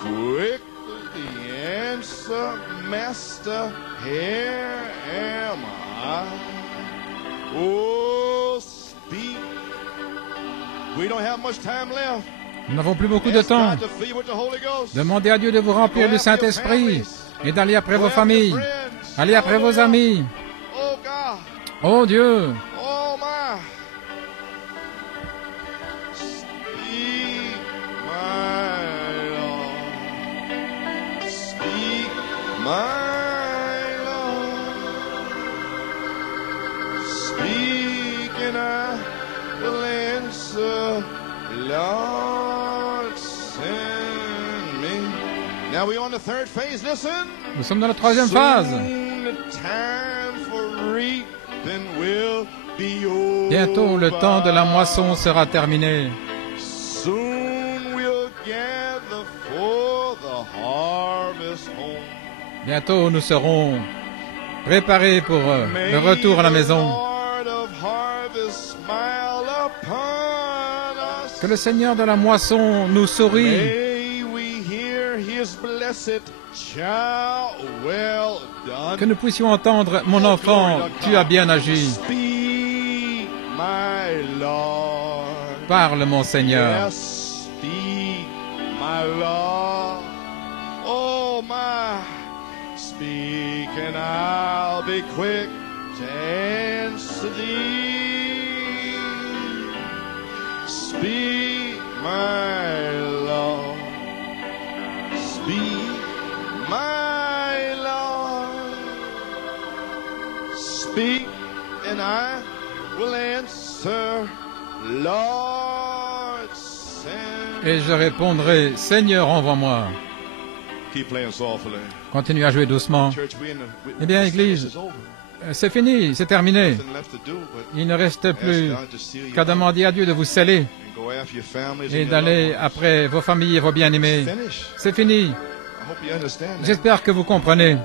quick the answer, Master, here am I. Oh, speak. We don't have much time left. Nous n'avons plus beaucoup de temps. Demandez à Dieu de vous remplir du Saint-Esprit et d'aller après vos familles. Allez après vos amis. Oh Dieu. Oh my. Speak, my Lord. Speak, my Lord. Speak and I will answer, Lord, send me. Now we're on the third phase. Listen. Nous sommes dans la troisième phase. Bientôt, le temps de la moisson sera terminé. Bientôt, nous serons préparés pour le retour à la maison. Que le Seigneur de la moisson nous sourie. Que nous puissions entendre, mon enfant, tu as bien agi. Parle, mon Seigneur. Oh my, speak and I'll be quick to answer thee. Speak, my Lord. Speak, my Lord. Speak and I will answer, Lord, send. Et je répondrai, Seigneur, envoie-moi. Keep playing softly. Continue à jouer doucement. Church, Eh bien, Église, c'est fini, c'est terminé. nothing left to do but Il ne reste plus ask God to seal you qu'à up demander à Dieu de vous sceller and go after your families et and your d'aller loved ones. après vos familles et vos bien-aimés. Finish. C'est fini. I hope you understand that. J'espère que vous comprenez.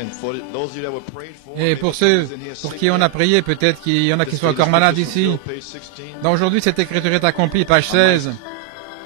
And for those of you that were prayed for, Et maybe pour ceux someone's in here pour sick qui on a prié, peut-être qu'il y en a qui Let's sont say encore this malades scripture ici. fulfilled, page 16. Donc aujourd'hui, cette écriture est accomplie, page 16.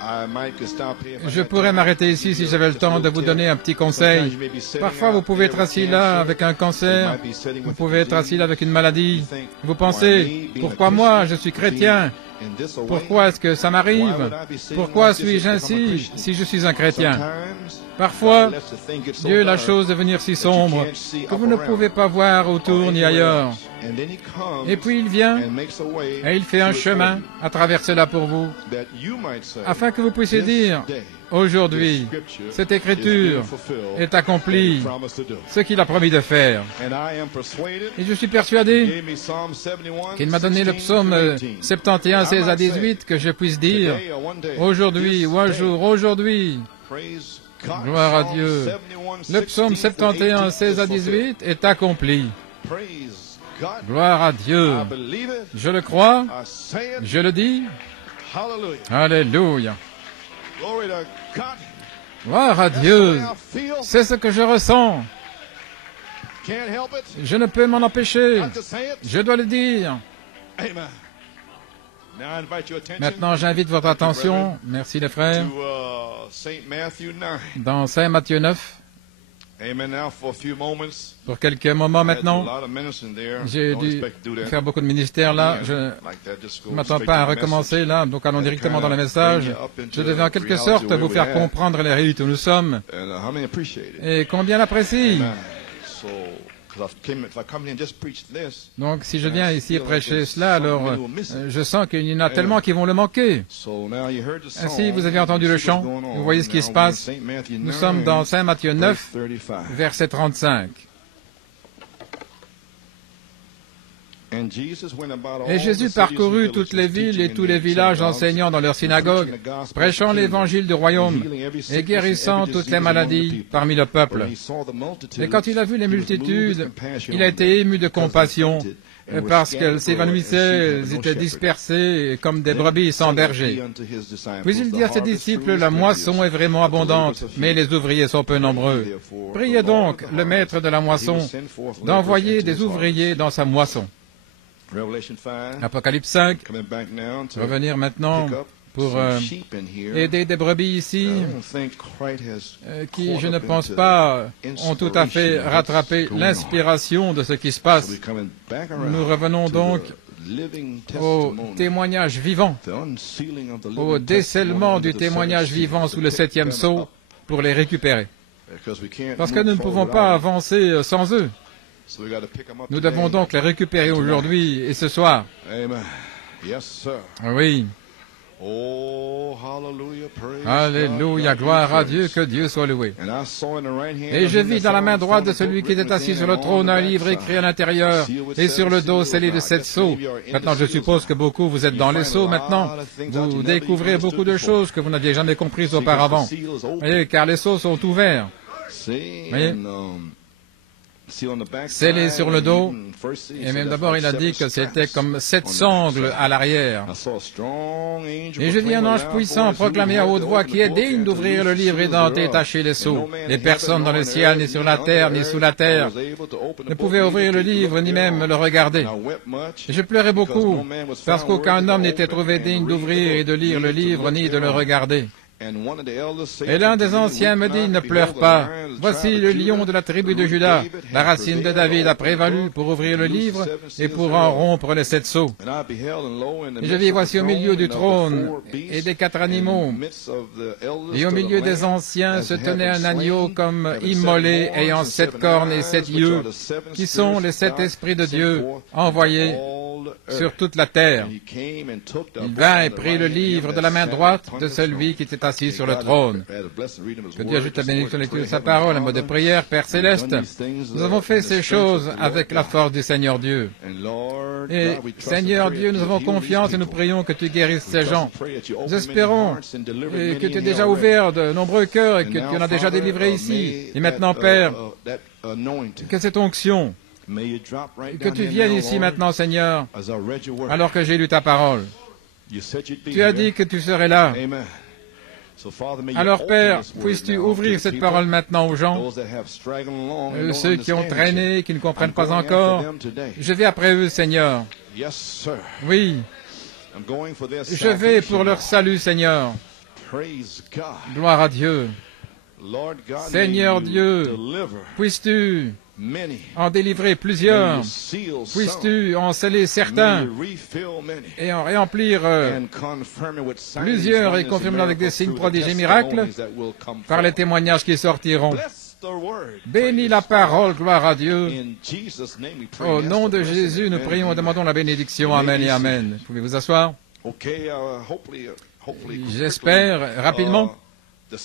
I might could stop here if I Je had pourrais time. m'arrêter ici si j'avais le temps de vous donner un petit conseil. Sometimes you may be sitting Parfois, out vous pouvez être there with assis là cancer. avec un You cancer. might be sitting Vous with pouvez a être assis disease. là avec une maladie. You think, Vous why pensez, me, being a pourquoi moi, Christian, je suis being chrétien? in this way? Pourquoi est-ce que ça Why m'arrive? would I be sitting Pourquoi like this suis-je if I'm a ainsi Christian? si je suis un chrétien? Sometimes, Parfois, God lets the thing get so Dieu la dark chose devenir si that you sombre can't see que up vous ne around pouvez pas voir or autour ni anywhere ailleurs. else. And then he comes Et puis il vient and makes a way et il fait un through it for chemin you, à travers cela pour vous, that you might say, afin que vous puissiez this dire, day, aujourd'hui, this scripture cette is écriture being fulfilled est accomplie, that he promised to do. ce qu'il a promis de faire. And I am persuaded Et je suis he persuadé gave me Psalm 71, qu'il m'a donné le 16 psaume through 18. 71, 16 à 18, que je puisse dire, Today or one day, aujourd'hui this ou un day, jour, aujourd'hui, praise God. gloire à Psalm Dieu. 71, Le psaume 16 through 71, 18 16 à is fulfilled. 18 est accompli. Praise God. Gloire à Dieu. I believe it. Je le crois, I say it. je le dis. Hallelujah. Alléluia. Glory to God. Gloire à That's Dieu. the way I feel. C'est ce que je ressens. Can't help it. Je ne peux m'en empêcher. Got to say it. Je dois le dire. Amen. Now I invite your attention Maintenant, j'invite votre attention, merci les frères, to St. Matthew 9. dans Saint Matthieu 9. Amen. Now for a few moments. Pour quelques moments I had to do a maintenant, lot of ministering there. j'ai Don't dû expect to do that. faire beaucoup de ministères là. Je ne Like that, just go m'attends straight pas à to the recommencer là, donc allons And directement kinda dans le message. bring you up into Je devais en quelque reality sorte where vous we're faire at. comprendre les réalités où nous sommes message. And how many appreciate it? et combien l'apprécient. Amen. So, because if I come here and just preach this, Donc si je viens ici prêcher cela, alors je sens qu'il y en a tellement qui vont le manquer. so now you heard the song. Ainsi, vous avez entendu You le see what's chant, going on. vous voyez ce qui Now se we're in passe. St. Matthew Nous 9, sommes dans Saint Matthieu 9, verse 35. verset 35. And Jesus went about all Et the Jésus cities parcourut and toutes les villages, villes et teaching tous in les their villages, synagogues, enseignant dans leurs synagogues, preaching the gospel prêchant of the kingdom, l'évangile du royaume and healing every et sickness guérissant and every toutes les disease among the maladies people. parmi le peuple. When he saw the multitudes, Et quand il a vu les he was moved with multitudes, compassion il a on été them, ému de because they compassion fainted and were parce scattered qu'elles abroad as s'évanouissaient, sheep elles having no étaient shepherd. dispersées comme des Then brebis sans said berger. he unto his disciples, Puis il the dit à ses harvest disciples, truly is la plenteous, moisson est vraiment but the laborers abondante, are few. mais les ouvriers sont peu nombreux. Therefore, Priez the Lord donc of the le maître de la harvest, that he moisson will send forth laborers d'envoyer into des his ouvriers harvest. dans sa moisson. Revelation 5, Apocalypse 5, coming back now to revenir maintenant, pick up pour aider des brebis ici qui, je ne pense pas, ont tout à fait rattrapé l'inspiration de ce qui se passe. Nous revenons donc au témoignage vivant, au décèlement du témoignage vivant sous le 7e sceau pour les récupérer. Parce que nous ne pouvons pas avancer sans eux. Nous devons donc les récupérer aujourd'hui et ce soir. Oui. Alléluia, gloire à Dieu, que Dieu soit loué. Et je vis dans la main droite de celui qui était assis sur le trône un livre écrit à l'intérieur et sur le dos scellé de 7 sceaux. Maintenant, je suppose que beaucoup, vous êtes dans les sceaux maintenant. Vous découvrez beaucoup de choses que vous n'aviez jamais comprises auparavant. Voyez, car les sceaux sont ouverts. Voyez, scellé sur le dos, et même d'abord il a dit que c'était comme 7 sangles à l'arrière. Et je vis un ange puissant proclamer à haute voix qui est digne d'ouvrir le livre et d'en détacher les sceaux. Les personnes dans le ciel, ni sur la terre, ni sous la terre, ne pouvaient ouvrir le livre, ni même le regarder. Et je pleurais beaucoup, parce qu'aucun homme n'était trouvé digne d'ouvrir et de lire le livre, ni de le regarder. Et l'un des anciens me dit, ne pleure pas. Voici le lion de la tribu de Juda. La racine de David a prévalu pour ouvrir le livre et pour en rompre les 7 sceaux. Et je vis, voici au milieu du trône et des 4 animaux. Et au milieu des anciens se tenait un agneau comme immolé, ayant 7 cornes et 7 yeux, qui sont les 7 esprits de Dieu envoyés sur toute la terre. Il vint et prit le livre de la main droite de celui qui était assis sur le trône. Que Dieu ajoute la bénédiction de lecture de sa parole, un mot de prière. Père céleste, nous avons fait ces choses avec la force du Seigneur Dieu. Et Seigneur Dieu, nous avons confiance et nous prions que tu guérisses ces gens. Nous espérons que tu as déjà ouvert de nombreux cœurs et que tu en as déjà délivré ici. Et maintenant, Père, que cette onction, que tu viennes ici maintenant, Seigneur, alors que j'ai lu ta parole. Tu as dit que tu serais là. Alors, Père, puisses-tu ouvrir cette parole maintenant aux gens, ceux qui ont traîné, qui ne comprennent pas encore. Je vais après eux, Seigneur. Oui, je vais pour leur salut, Seigneur. Gloire à Dieu. Seigneur Dieu, puisses-tu en délivrer plusieurs, puisses-tu en sceller certains et en réemplir plusieurs et confirmer avec des signes, prodiges et miracles par les témoignages qui sortiront. Bénis la parole, gloire à Dieu. Au nom de Jésus, nous prions et demandons la bénédiction. Amen et Amen. Pouvez-vous asseoir? J'espère, rapidement, le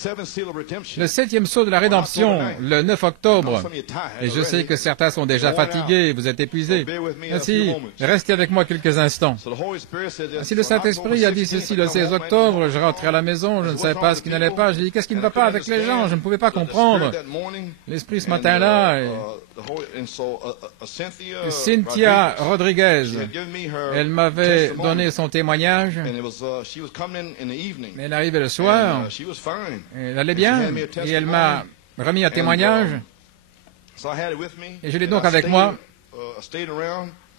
7e sceau de la rédemption, le 9 octobre. Et je sais que certains sont déjà fatigués, vous êtes épuisés. Ainsi, restez avec moi quelques instants. Ainsi, le Saint-Esprit a dit ceci le 16 octobre, je rentrais à la maison, je ne savais pas ce qui n'allait pas. J'ai dit, qu'est-ce qui ne va pas avec les gens? Je ne pouvais pas comprendre. L'Esprit ce matin-là, Cynthia Rodriguez, elle m'avait donné son témoignage. Elle arrivait le soir. Elle allait bien et elle m'a remis un témoignage et je l'ai donc avec moi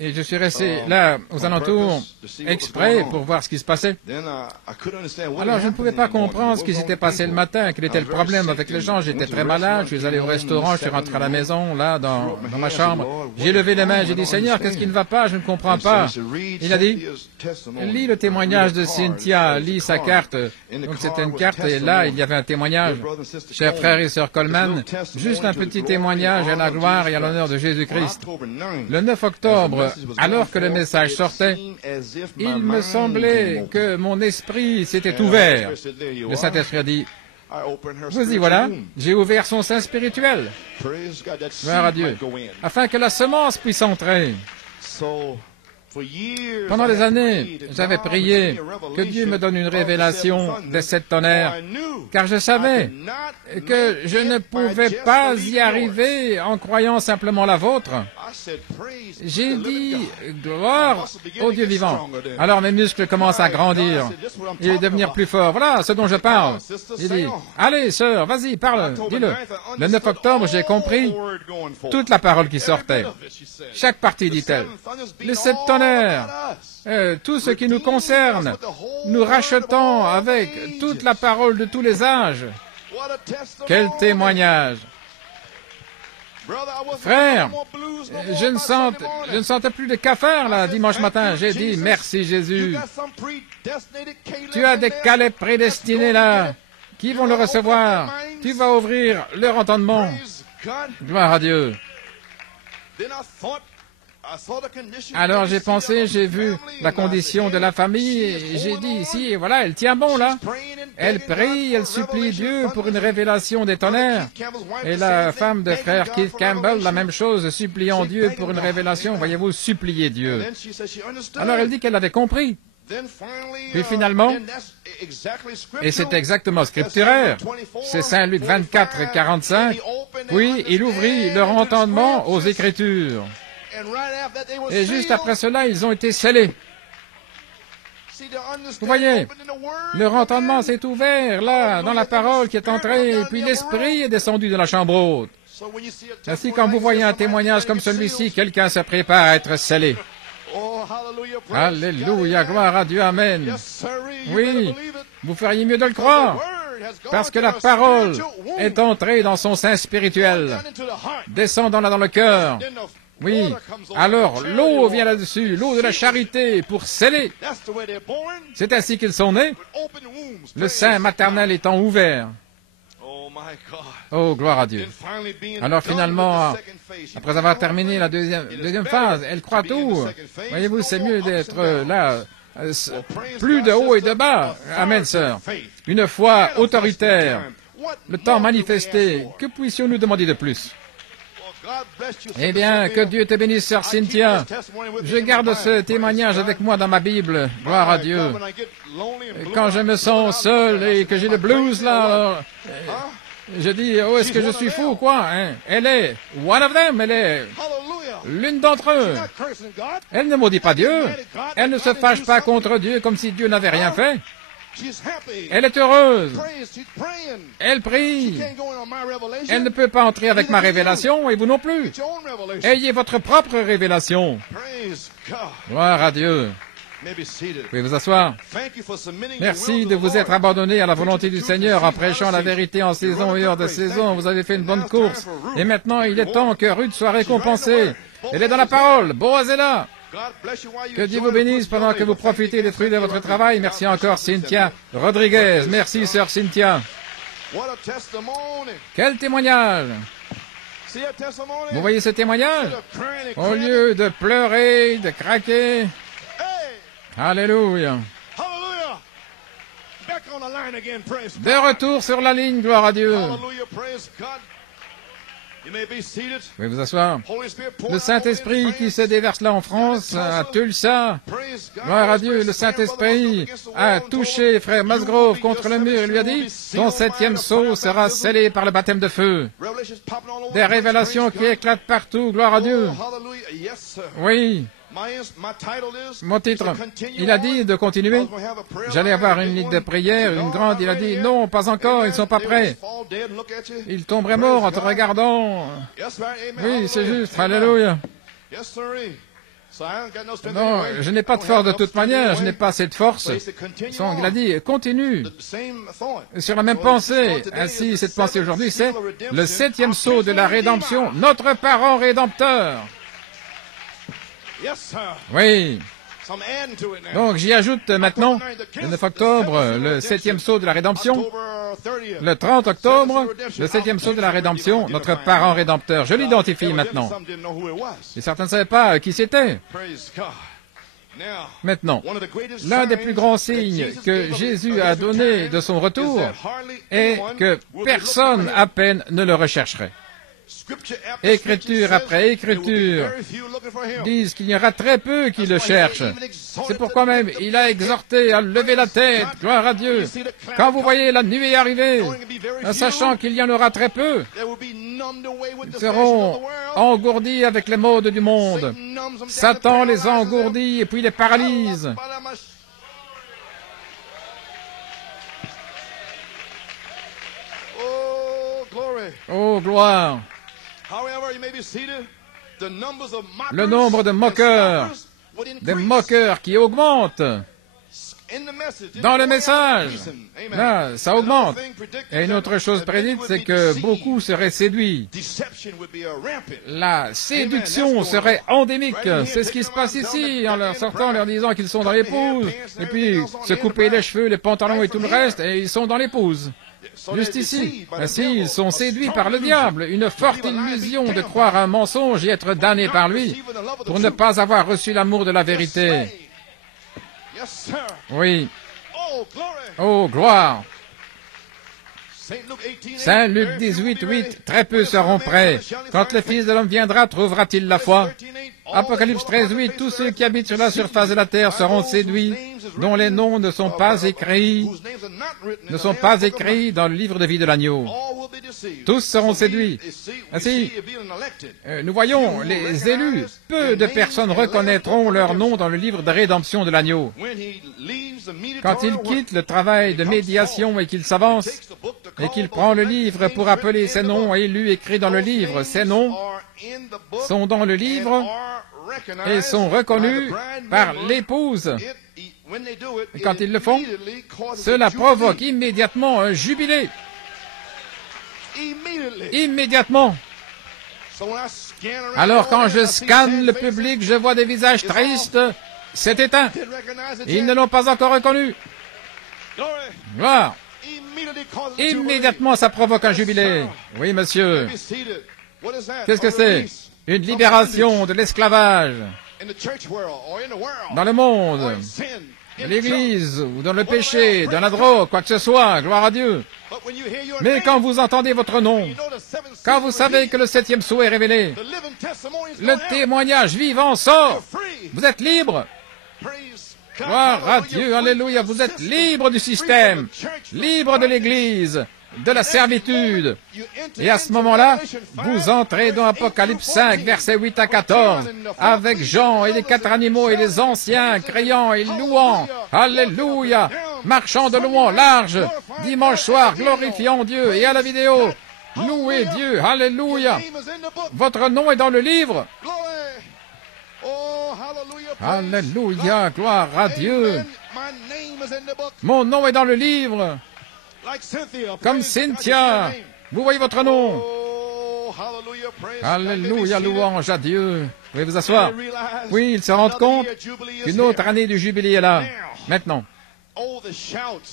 et je suis resté là aux alentours exprès pour voir ce qui se passait. Alors je ne pouvais pas comprendre ce qui s'était passé le matin, quel était le problème avec les gens. J'étais très malade, je suis allé au restaurant, je suis rentré à la maison, là, dans ma chambre. J'ai levé les mains, j'ai dit, Seigneur, qu'est-ce qui ne va pas? Je ne comprends pas. Il a dit, lis le témoignage de Cynthia, lis sa carte. Donc c'était une carte et là, il y avait un témoignage. Chers frères et sœurs Coleman, juste un petit témoignage à la gloire et à l'honneur de Jésus-Christ. Le 9 octobre, alors que le message sortait, il me semblait que mon esprit s'était ouvert. Le Saint-Esprit a dit, vous y voilà, j'ai ouvert son sein spirituel. Gloire à Dieu. Afin que la semence puisse entrer. Pendant des années, j'avais prié que Dieu me donne une révélation des 7 tonnerres, car je savais que je ne pouvais pas y arriver en croyant simplement la vôtre. J'ai dit gloire au Dieu vivant. Alors mes muscles commencent à grandir et devenir plus forts. Voilà ce dont je parle. Il dit, allez sœur, vas-y, parle, dis-le. Le 9 octobre, j'ai compris toute la parole qui sortait. Chaque partie, dit-elle. Les 7 tonnerres, tout ce qui nous concerne, nous rachetons avec toute la parole de tous les âges. Quel témoignage! Frère, je ne sentais plus de cafards là dimanche matin. J'ai dit merci Jésus. Tu as des Calais prédestinés là qui vont le recevoir. Tu vas ouvrir leur entendement. Gloire à Dieu. Alors j'ai pensé, j'ai vu la condition de la famille, et j'ai dit ici, voilà, elle tient bon là. Elle prie, elle supplie Dieu pour une révélation des tonnerres. Et la femme de frère Keith Campbell, la même chose, suppliant Dieu pour une révélation, voyez-vous, supplier Dieu. Alors elle dit qu'elle avait compris. Puis finalement, et c'est exactement scripturaire, c'est Saint Luc 24, 45, puis il ouvrit leur entendement aux Écritures. Et juste après cela, ils ont été scellés. Vous voyez, leur entendement s'est ouvert, là, dans la parole qui est entrée, et puis l'Esprit est descendu de la chambre haute. Ainsi, quand vous voyez un témoignage comme celui-ci, quelqu'un se prépare à être scellé. Alléluia, gloire à Dieu, amen. Oui, vous feriez mieux de le croire, parce que la parole est entrée dans son sein spirituel, descendant là dans le cœur. Oui, alors l'eau vient là-dessus, l'eau de la charité pour sceller. C'est ainsi qu'ils sont nés, le sein maternel étant ouvert. Oh, gloire à Dieu. Alors finalement, après avoir terminé la deuxième phase, elle croit tout. Voyez-vous, c'est mieux d'être là, plus de haut et de bas. Amen, sœur. Une foi autoritaire, le temps manifesté. Que puissions-nous demander de plus? Eh bien, que Dieu te bénisse, sœur Cynthia. Je garde ce témoignage avec moi dans ma Bible. Gloire à Dieu. Quand je me sens seul et que j'ai le blues, là, je dis, oh, est-ce que je suis fou ou quoi? Hein? Elle est one of them, elle est l'une d'entre eux. Elle ne maudit pas Dieu. Elle ne se fâche pas contre Dieu comme si Dieu n'avait rien fait. Elle est heureuse. Elle prie. Elle ne peut pas entrer avec ma révélation et vous non plus. Ayez votre propre révélation. Gloire à Dieu. Vous pouvez vous asseoir. Merci de vous être abandonné à la volonté du Seigneur en prêchant la vérité en saison et hors de saison. Vous avez fait une bonne course. Et maintenant, il est temps que Ruth soit récompensée. Elle est dans la parole. Boaz est là. Que Dieu vous bénisse pendant que vous profitez des fruits de votre travail. Merci encore, Cynthia Rodriguez. Merci, sœur Cynthia. Quel témoignage! Vous voyez ce témoignage? Au lieu de pleurer, de craquer. Alléluia. De retour sur la ligne, gloire à Dieu. Vous pouvez vous asseoir. Le Saint-Esprit qui se déverse là en France, à Tulsa, gloire à Dieu, le Saint-Esprit a touché frère Musgrove contre le mur et lui a dit, ton 7e sceau sera scellé par le baptême de feu. Des révélations qui éclatent partout, gloire à Dieu. Oui. Mon titre, il a dit de continuer. J'allais avoir une ligne de prière, une grande, il a dit, non, pas encore, ils ne sont pas prêts. Ils tomberaient morts en te regardant. Oui, c'est juste, alléluia. Non, je n'ai pas de force de toute manière, je n'ai pas assez de force. Il a dit, continue. Sur la même pensée, ainsi cette pensée aujourd'hui, c'est le 7e sceau de la rédemption, notre parent rédempteur. Oui. Donc j'y ajoute maintenant, le 9 octobre, le 7e sceau de la rédemption. Le 30 octobre, le 7e sceau de la rédemption, notre parent rédempteur. Je l'identifie maintenant. Et certains ne savaient pas qui c'était. Maintenant, l'un des plus grands signes que Jésus a donné de son retour est que personne à peine ne le rechercherait. écriture après écriture, disent qu'il y aura très peu qui le cherchent. C'est pourquoi même il a exhorté à lever la tête, gloire à Dieu. Quand vous voyez la nuée arriver, en sachant qu'il y en aura très peu, ils seront engourdis avec les modes du monde. Satan les engourdit et puis les paralyse. Oh, gloire! Le nombre de moqueurs, des moqueurs qui augmentent dans le message. Là, ça augmente. Et une autre chose prédite, c'est que beaucoup seraient séduits. La séduction serait endémique. C'est ce qui se passe ici, en leur sortant, en leur disant qu'ils sont dans l'épouse. Et puis, se couper les cheveux, les pantalons et tout le reste, et ils sont dans l'épouse. Juste ici. Ainsi, ils sont séduits par le diable. Une forte illusion de croire un mensonge et être damnés par lui pour ne pas avoir reçu l'amour de la vérité. Oui. Oh, gloire. Saint Luc 18, 8, très peu seront prêts. Quand le Fils de l'homme viendra, trouvera-t-il la foi? Apocalypse 13, 8, tous ceux qui habitent sur la surface de la terre seront séduits, dont les noms ne sont pas écrits dans le livre de vie de l'agneau. Tous seront séduits. Ainsi, nous voyons les élus. Peu de personnes reconnaîtront leur nom dans le livre de rédemption de l'agneau. Quand il quitte le travail de médiation et qu'il s'avance, et qu'il prend le livre pour appeler ses noms élus écrits dans le livre, ces noms sont dans le livre et sont reconnus par l'épouse. Et quand ils le font, cela provoque immédiatement un jubilé. Immédiatement. Alors quand je scanne le public, je vois des visages tristes. C'est éteint. Ils ne l'ont pas encore reconnu. Gloire. Immédiatement, ça provoque un jubilé. Oui, monsieur. Qu'est-ce que c'est? Une libération de l'esclavage dans le monde, dans l'Église, ou dans le péché, dans la drogue, quoi que ce soit, gloire à Dieu. Mais quand vous entendez votre nom, quand vous savez que le 7e sceau est révélé, le témoignage vivant sort, vous êtes libre. Gloire à Dieu, alléluia, vous êtes libre du système, libre de l'Église, de la servitude. Et à ce moment-là, vous entrez dans Apocalypse 5, versets 8 à 14, avec Jean et les 4 animaux et les anciens, criant et louant, alléluia, marchant de long en large, dimanche soir, glorifiant Dieu, et à la vidéo, louez Dieu, alléluia, votre nom est dans le livre. Alléluia, gloire à Dieu. Mon nom est dans le livre. Comme Cynthia, vous voyez votre nom. Alléluia, louange à Dieu. Vous pouvez vous asseoir. Oui, ils se rendent compte qu'une autre année du jubilé est là. Maintenant.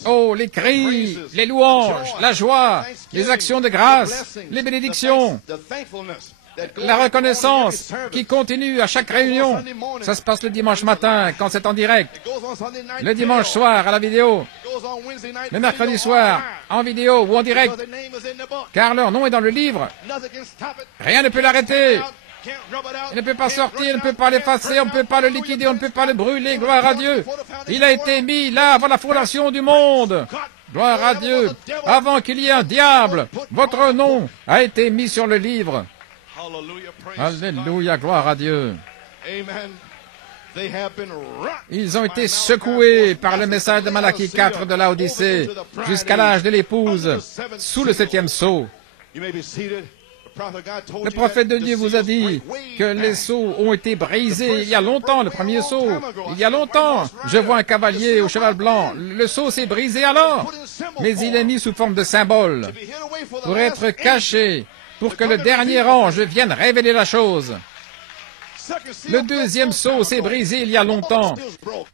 Oh, les cris, les louanges, la joie, les actions de grâce, les bénédictions. La reconnaissance qui continue à chaque réunion. Ça se passe le dimanche matin quand c'est en direct. Le dimanche soir à la vidéo. Le mercredi soir en vidéo ou en direct. Car leur nom est dans le livre. Rien ne peut l'arrêter. Il ne peut pas sortir, il ne peut pas l'effacer, on ne peut pas le liquider, on ne peut pas le brûler. Gloire à Dieu. Il a été mis là avant la fondation du monde. Gloire à Dieu. Avant qu'il y ait un diable, votre nom a été mis sur le livre. Alléluia, gloire à Dieu. Ils ont été secoués par le message de Malachie 4 de Laodicée jusqu'à l'âge de l'épouse, sous le 7e sceau. Le prophète de Dieu vous a dit que les sceaux ont été brisés il y a longtemps, le premier sceau. Il y a longtemps, je vois un cavalier au cheval blanc. Le sceau s'est brisé alors, mais il est mis sous forme de symbole pour être caché, pour que le dernier ange vienne révéler la chose. Le 2e sceau s'est brisé il y a longtemps.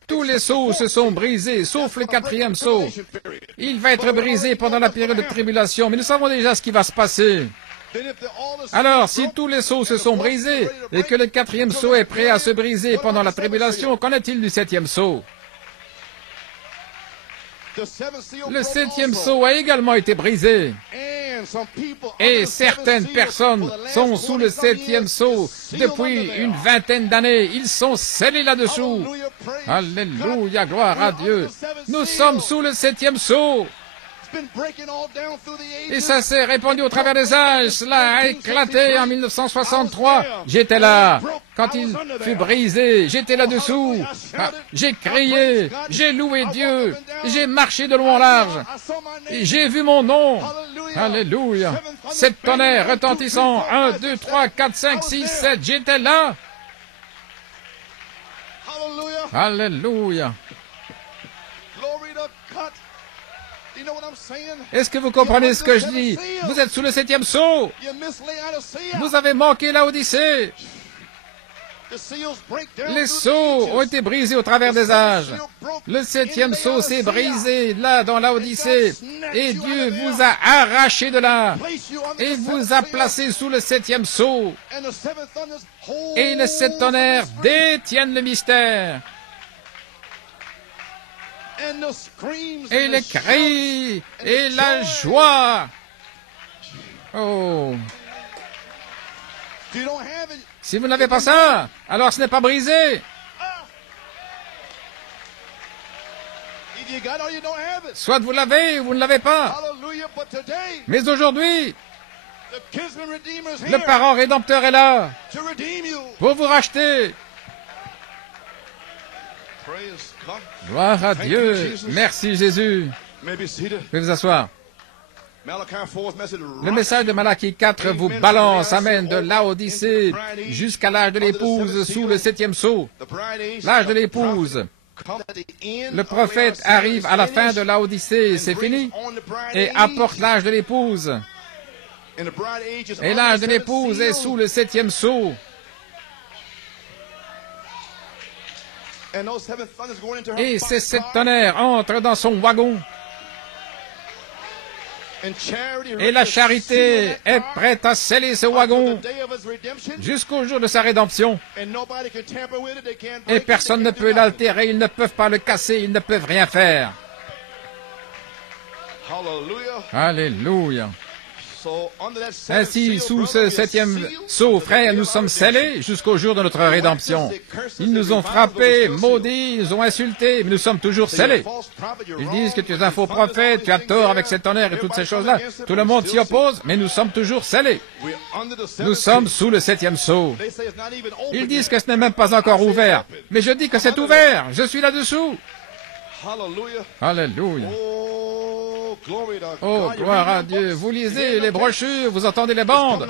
Tous les sceaux se sont brisés, sauf le 4e sceau. Il va être brisé pendant la période de tribulation, mais nous savons déjà ce qui va se passer. Alors, si tous les sceaux se sont brisés, et que le 4e sceau est prêt à se briser pendant la tribulation, qu'en est-il du 7e sceau? Le septième sceau a également été brisé. Et certaines personnes sont sous le septième sceau depuis une vingtaine d'années. Ils sont scellés là-dessous. Alléluia, gloire à Dieu. Nous sommes sous le septième sceau. Et ça s'est répandu au travers des âges. Cela a éclaté en 1963. J'étais là. Quand il fut brisé, j'étais là-dessous. J'ai crié, j'ai loué Dieu, j'ai marché de long en large. Et j'ai vu mon nom. Alléluia. 7 tonnerres retentissants. 1, 2, 3, 4, 5, 6, 7. J'étais là. Alléluia. Est-ce que vous comprenez ce que je dis? Vous êtes sous le septième sceau. Vous avez manqué Laodicée. Les sceaux ont été brisés au travers des âges. Le septième sceau s'est brisé là dans Laodicée. Et Dieu vous a arraché de là. Et vous a placé sous le septième sceau. Et les 7 tonnerres détiennent le mystère. Et les cris et la joie. Oh. Si vous n'avez pas ça, alors ce n'est pas brisé. Soit vous l'avez ou vous ne l'avez pas. Mais aujourd'hui, le parent rédempteur est là pour vous racheter. Gloire à Dieu. Merci Jésus. Vous pouvez vous asseoir. Le message de Malachie 4 vous balance, amène, de Laodicée jusqu'à l'âge de l'épouse sous le septième sceau. L'âge de l'épouse. Le prophète arrive à la fin de Laodicée, c'est fini, et apporte l'âge de l'épouse. Et l'âge de l'épouse est sous le septième sceau. Et ces 7 tonnerres entrent dans son wagon. Et la charité est prête à sceller ce wagon jusqu'au jour de sa rédemption. Et personne ne peut l'altérer, ils ne peuvent pas le casser, ils ne peuvent rien faire. Alléluia. Ainsi, sous ce 7e sceau, frères, nous sommes scellés jusqu'au jour de notre rédemption. Ils nous ont frappés, maudits, ils nous ont insultés, mais nous sommes toujours scellés. Ils disent que tu es un faux prophète, tu as tort avec cet honneur et toutes ces choses-là. Tout le monde s'y oppose, mais nous sommes toujours scellés. Nous sommes sous le 7e sceau. Ils disent que ce n'est même pas encore ouvert. Mais je dis que c'est ouvert. Je suis là-dessous. Alléluia. Oh, gloire à Dieu. Vous lisez les brochures, vous entendez les bandes.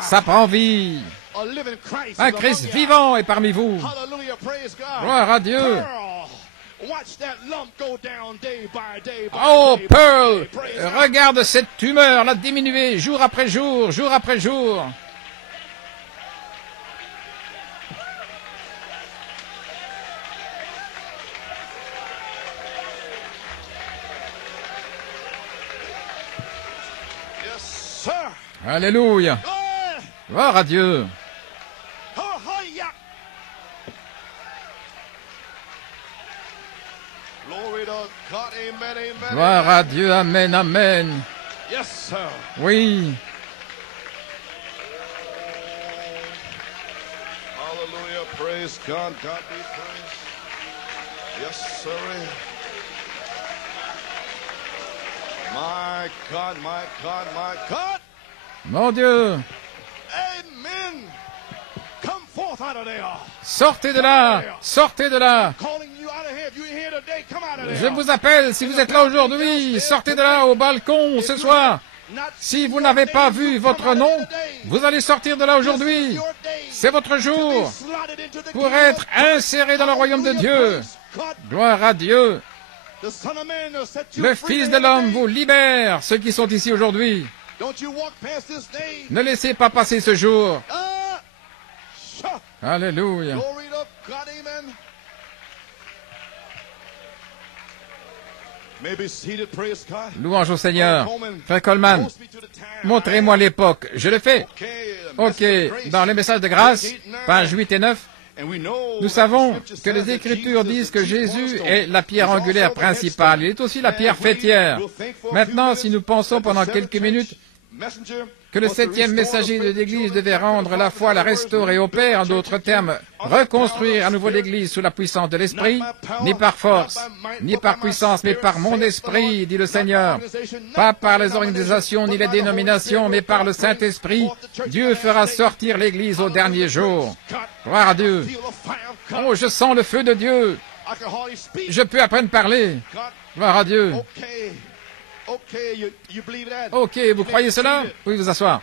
Ça prend vie. Un Christ vivant est parmi vous. Gloire à Dieu. Oh, Pearl, regarde cette tumeur la diminuer jour après jour, jour après jour. Alléluia. Gloire à Dieu. Gloire à Dieu. Amen, amen. Oui. Hallelujah. Praise God. God be praised. Yes, sir. My God, my God, my God. Mon Dieu. Amen. Come forth out of there. Sortez de là. Sortez de là. Je vous appelle, si vous êtes là aujourd'hui, sortez de là au balcon ce soir. Si vous n'avez pas vu votre nom, vous allez sortir de là aujourd'hui. C'est votre jour pour être inséré dans le royaume de Dieu. Gloire à Dieu. Le Fils de l'homme vous libère, ceux qui sont ici aujourd'hui. Ne laissez pas passer ce jour. Alléluia. Louange au Seigneur. Frère Coleman, montrez-moi l'époque. Je le fais. OK. Dans les messages de grâce, pages 8 et 9, Nous savons que les Écritures disent que Jésus est la pierre angulaire principale. Il est aussi la pierre faîtière. Maintenant, si nous pensons pendant quelques minutes que le 7e messager de l'Église devait rendre la foi, la restaurer au Père, en d'autres termes, reconstruire à nouveau l'Église sous la puissance de l'Esprit, ni par force, ni par puissance, mais par mon Esprit, dit le Seigneur. Pas par les organisations ni les dénominations, mais par le Saint-Esprit, Dieu fera sortir l'Église au dernier jour. Gloire à Dieu. Oh, je sens le feu de Dieu. Je peux à peine parler. Gloire à Dieu. Ok, vous croyez cela? Oui, vous asseoir.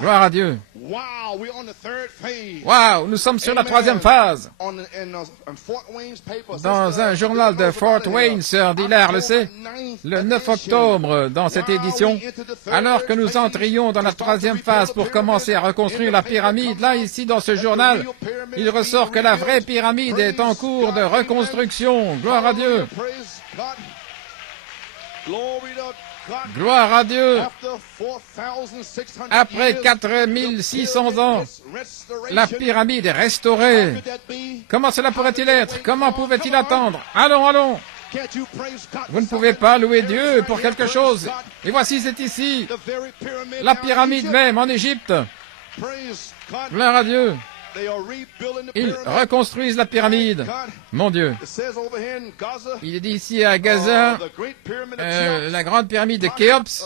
Gloire à Dieu. Wow, nous sommes sur la 3e phase. Dans un journal de Fort Wayne, Sir Dillard le sait, le 9 octobre, dans cette édition, alors que nous entrions dans la 3e phase pour commencer à reconstruire la pyramide, là, ici, dans ce journal, il ressort que la vraie pyramide est en cours de reconstruction. Gloire à Dieu. Gloire à Dieu. Après 4600 ans, la pyramide est restaurée. Comment cela pourrait-il être? Comment pouvait-il attendre? Allons, allons. Vous ne pouvez pas louer Dieu pour quelque chose. Et voici, c'est ici, la pyramide même en Égypte. Gloire à Dieu. Ils reconstruisent la pyramide. Mon Dieu. Il est dit ici à Gaza, la grande pyramide de Khéops,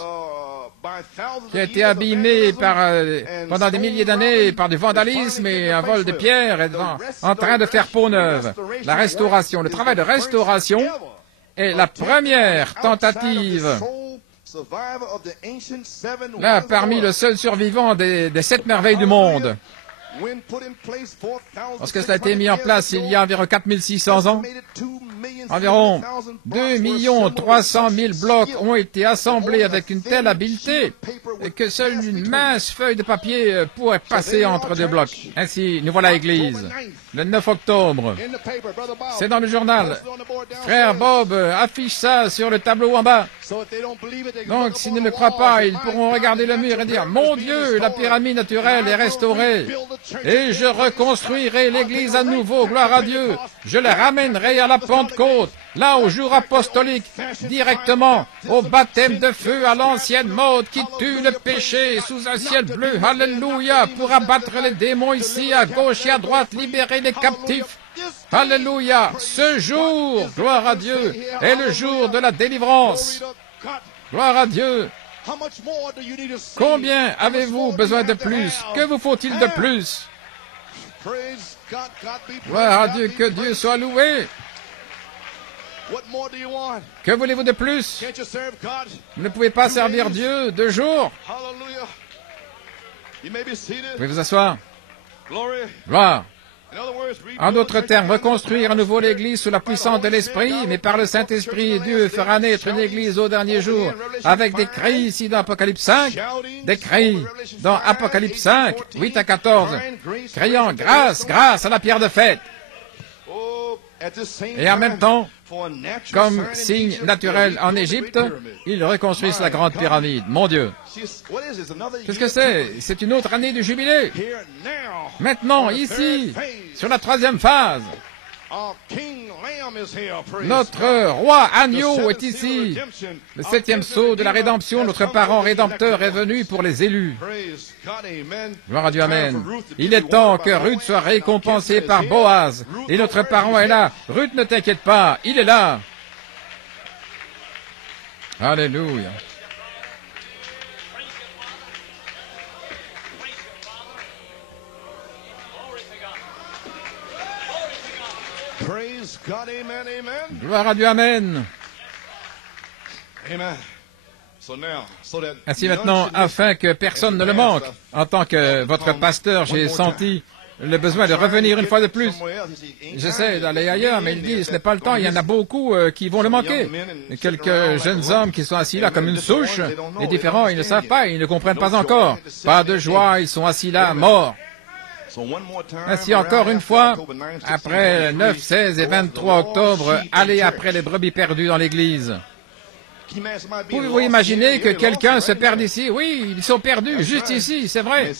qui a été abîmée pendant des milliers d'années par du vandalisme et un vol de pierres, est en train de faire peau neuve. La restauration, le travail de restauration est la première tentative. Là, parmi le seul survivant des 7 merveilles du monde. Lorsque cela a été mis en place il y a environ 4600 ans, environ 2 300 000 blocs ont été assemblés avec une telle habileté que seule une mince feuille de papier pourrait passer entre deux blocs. Ainsi, nous voilà à l'église, le 9 octobre. C'est dans le journal. Frère Bob affiche ça sur le tableau en bas. Donc, s'ils ne le croient pas, ils pourront regarder le mur et dire « Mon Dieu, la pyramide naturelle est restaurée. Et je reconstruirai l'église à nouveau, gloire à Dieu. Je la ramènerai à la Pentecôte, là au jour apostolique, directement au baptême de feu à l'ancienne mode qui tue le péché sous un ciel bleu. Alléluia, pour abattre les démons ici, à gauche et à droite, libérer les captifs. Alléluia, ce jour, gloire à Dieu, est le jour de la délivrance. Gloire à Dieu. Combien avez-vous besoin de plus? Que vous faut-il de plus? Gloire à Dieu, que Dieu soit loué. Que voulez-vous de plus? Vous ne pouvez pas servir Dieu 2 jours? Vous pouvez vous asseoir. Gloire. En d'autres termes, reconstruire à nouveau l'Église sous la puissance de l'Esprit, mais par le Saint-Esprit, Dieu fera naître une Église au dernier jour, avec des cris ici dans Apocalypse 5, des cris dans Apocalypse 5, 8 à 14, criant « Grâce, grâce à la pierre de fête ». Et en même temps, comme signe naturel en Égypte, ils reconstruisent la grande pyramide. Mon Dieu! Qu'est-ce que c'est? C'est une autre année du jubilé. Maintenant, ici, sur la 3e phase, notre roi agneau est ici. Le 7e sceau de la rédemption, notre parent rédempteur est venu pour les élus. Gloire à Dieu, amen. Il est temps que Ruth soit récompensée par Boaz. Et notre parent est là. Ruth, ne t'inquiète pas, il est là. Alléluia. Gloire à Dieu, amen. Ainsi maintenant, afin que personne ne le manque, en tant que votre pasteur, j'ai senti le besoin de revenir une fois de plus. J'essaie d'aller ailleurs, mais il dit, ce n'est pas le temps, il y en a beaucoup qui vont le manquer. Quelques jeunes hommes qui sont assis là comme une souche, et différents, ils ne savent pas, ils ne comprennent pas encore. Pas de joie, ils sont assis là, morts. Ainsi encore une fois, après 9, 16 et 23 octobre, allez après les brebis perdues dans l'Église. Pouvez-vous imaginer que quelqu'un se perde ici? Oui, ils sont perdus, juste ici, c'est vrai.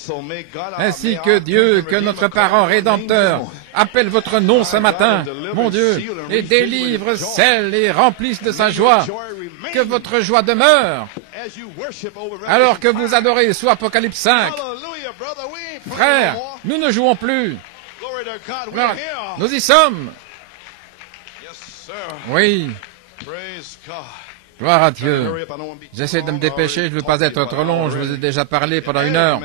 Ainsi que Dieu, que notre parent rédempteur, appelle votre nom ce matin, mon Dieu, et délivre, scelle et remplisse de sa joie. Que votre joie demeure, alors que vous adorez sous Apocalypse 5. Frères, nous ne jouons plus. Alors, nous y sommes. Oui. Gloire à Dieu. J'essaie de me dépêcher, je ne veux pas être trop long, je vous ai déjà parlé pendant 1 heure.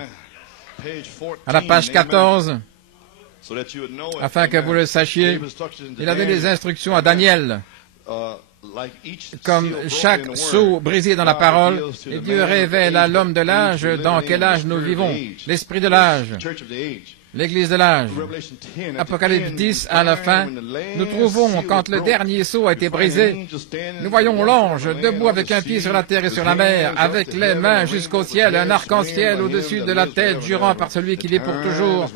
À la page 14, afin que vous le sachiez, il a donné des instructions à Daniel. Comme chaque sceau brisé dans la parole, et Dieu révèle à l'homme de l'âge dans quel âge nous vivons, l'esprit de l'âge, l'église de l'âge. Apocalypse 10, à la fin, nous trouvons, quand le dernier sceau a été brisé, nous voyons l'ange debout avec un pied sur la terre et sur la mer, avec les mains jusqu'au ciel, un arc-en-ciel au-dessus de la tête, jurant par celui qui est pour toujours,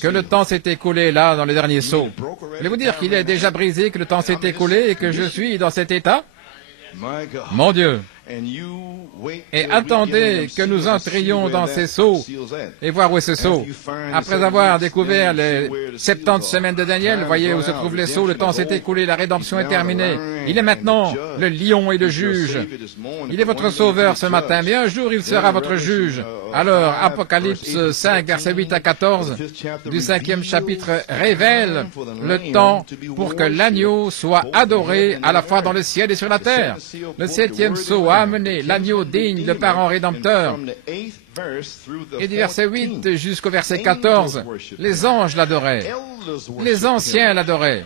que le temps s'est écoulé là, dans le dernier sceau. Voulez-vous dire qu'il est déjà brisé, que le temps s'est écoulé et que je suis dans cet état? Mon Dieu! Et attendez que nous entrions dans ces sceaux et voir où est ce sceau. Après avoir découvert les 70 semaines de Daniel, voyez où se trouvent les sceaux, le temps s'est écoulé, la rédemption est terminée. Il est maintenant le lion et le juge. Il est votre sauveur ce matin, mais un jour il sera votre juge. Alors, Apocalypse 5, versets 8 à 14, du 5e chapitre, révèle le temps pour que l'agneau soit adoré à la fois dans le ciel et sur la terre. Le 7e sceau a amené l'agneau digne, le parent rédempteur. Et du verset 8 jusqu'au verset 14, les anges l'adoraient, les anciens l'adoraient,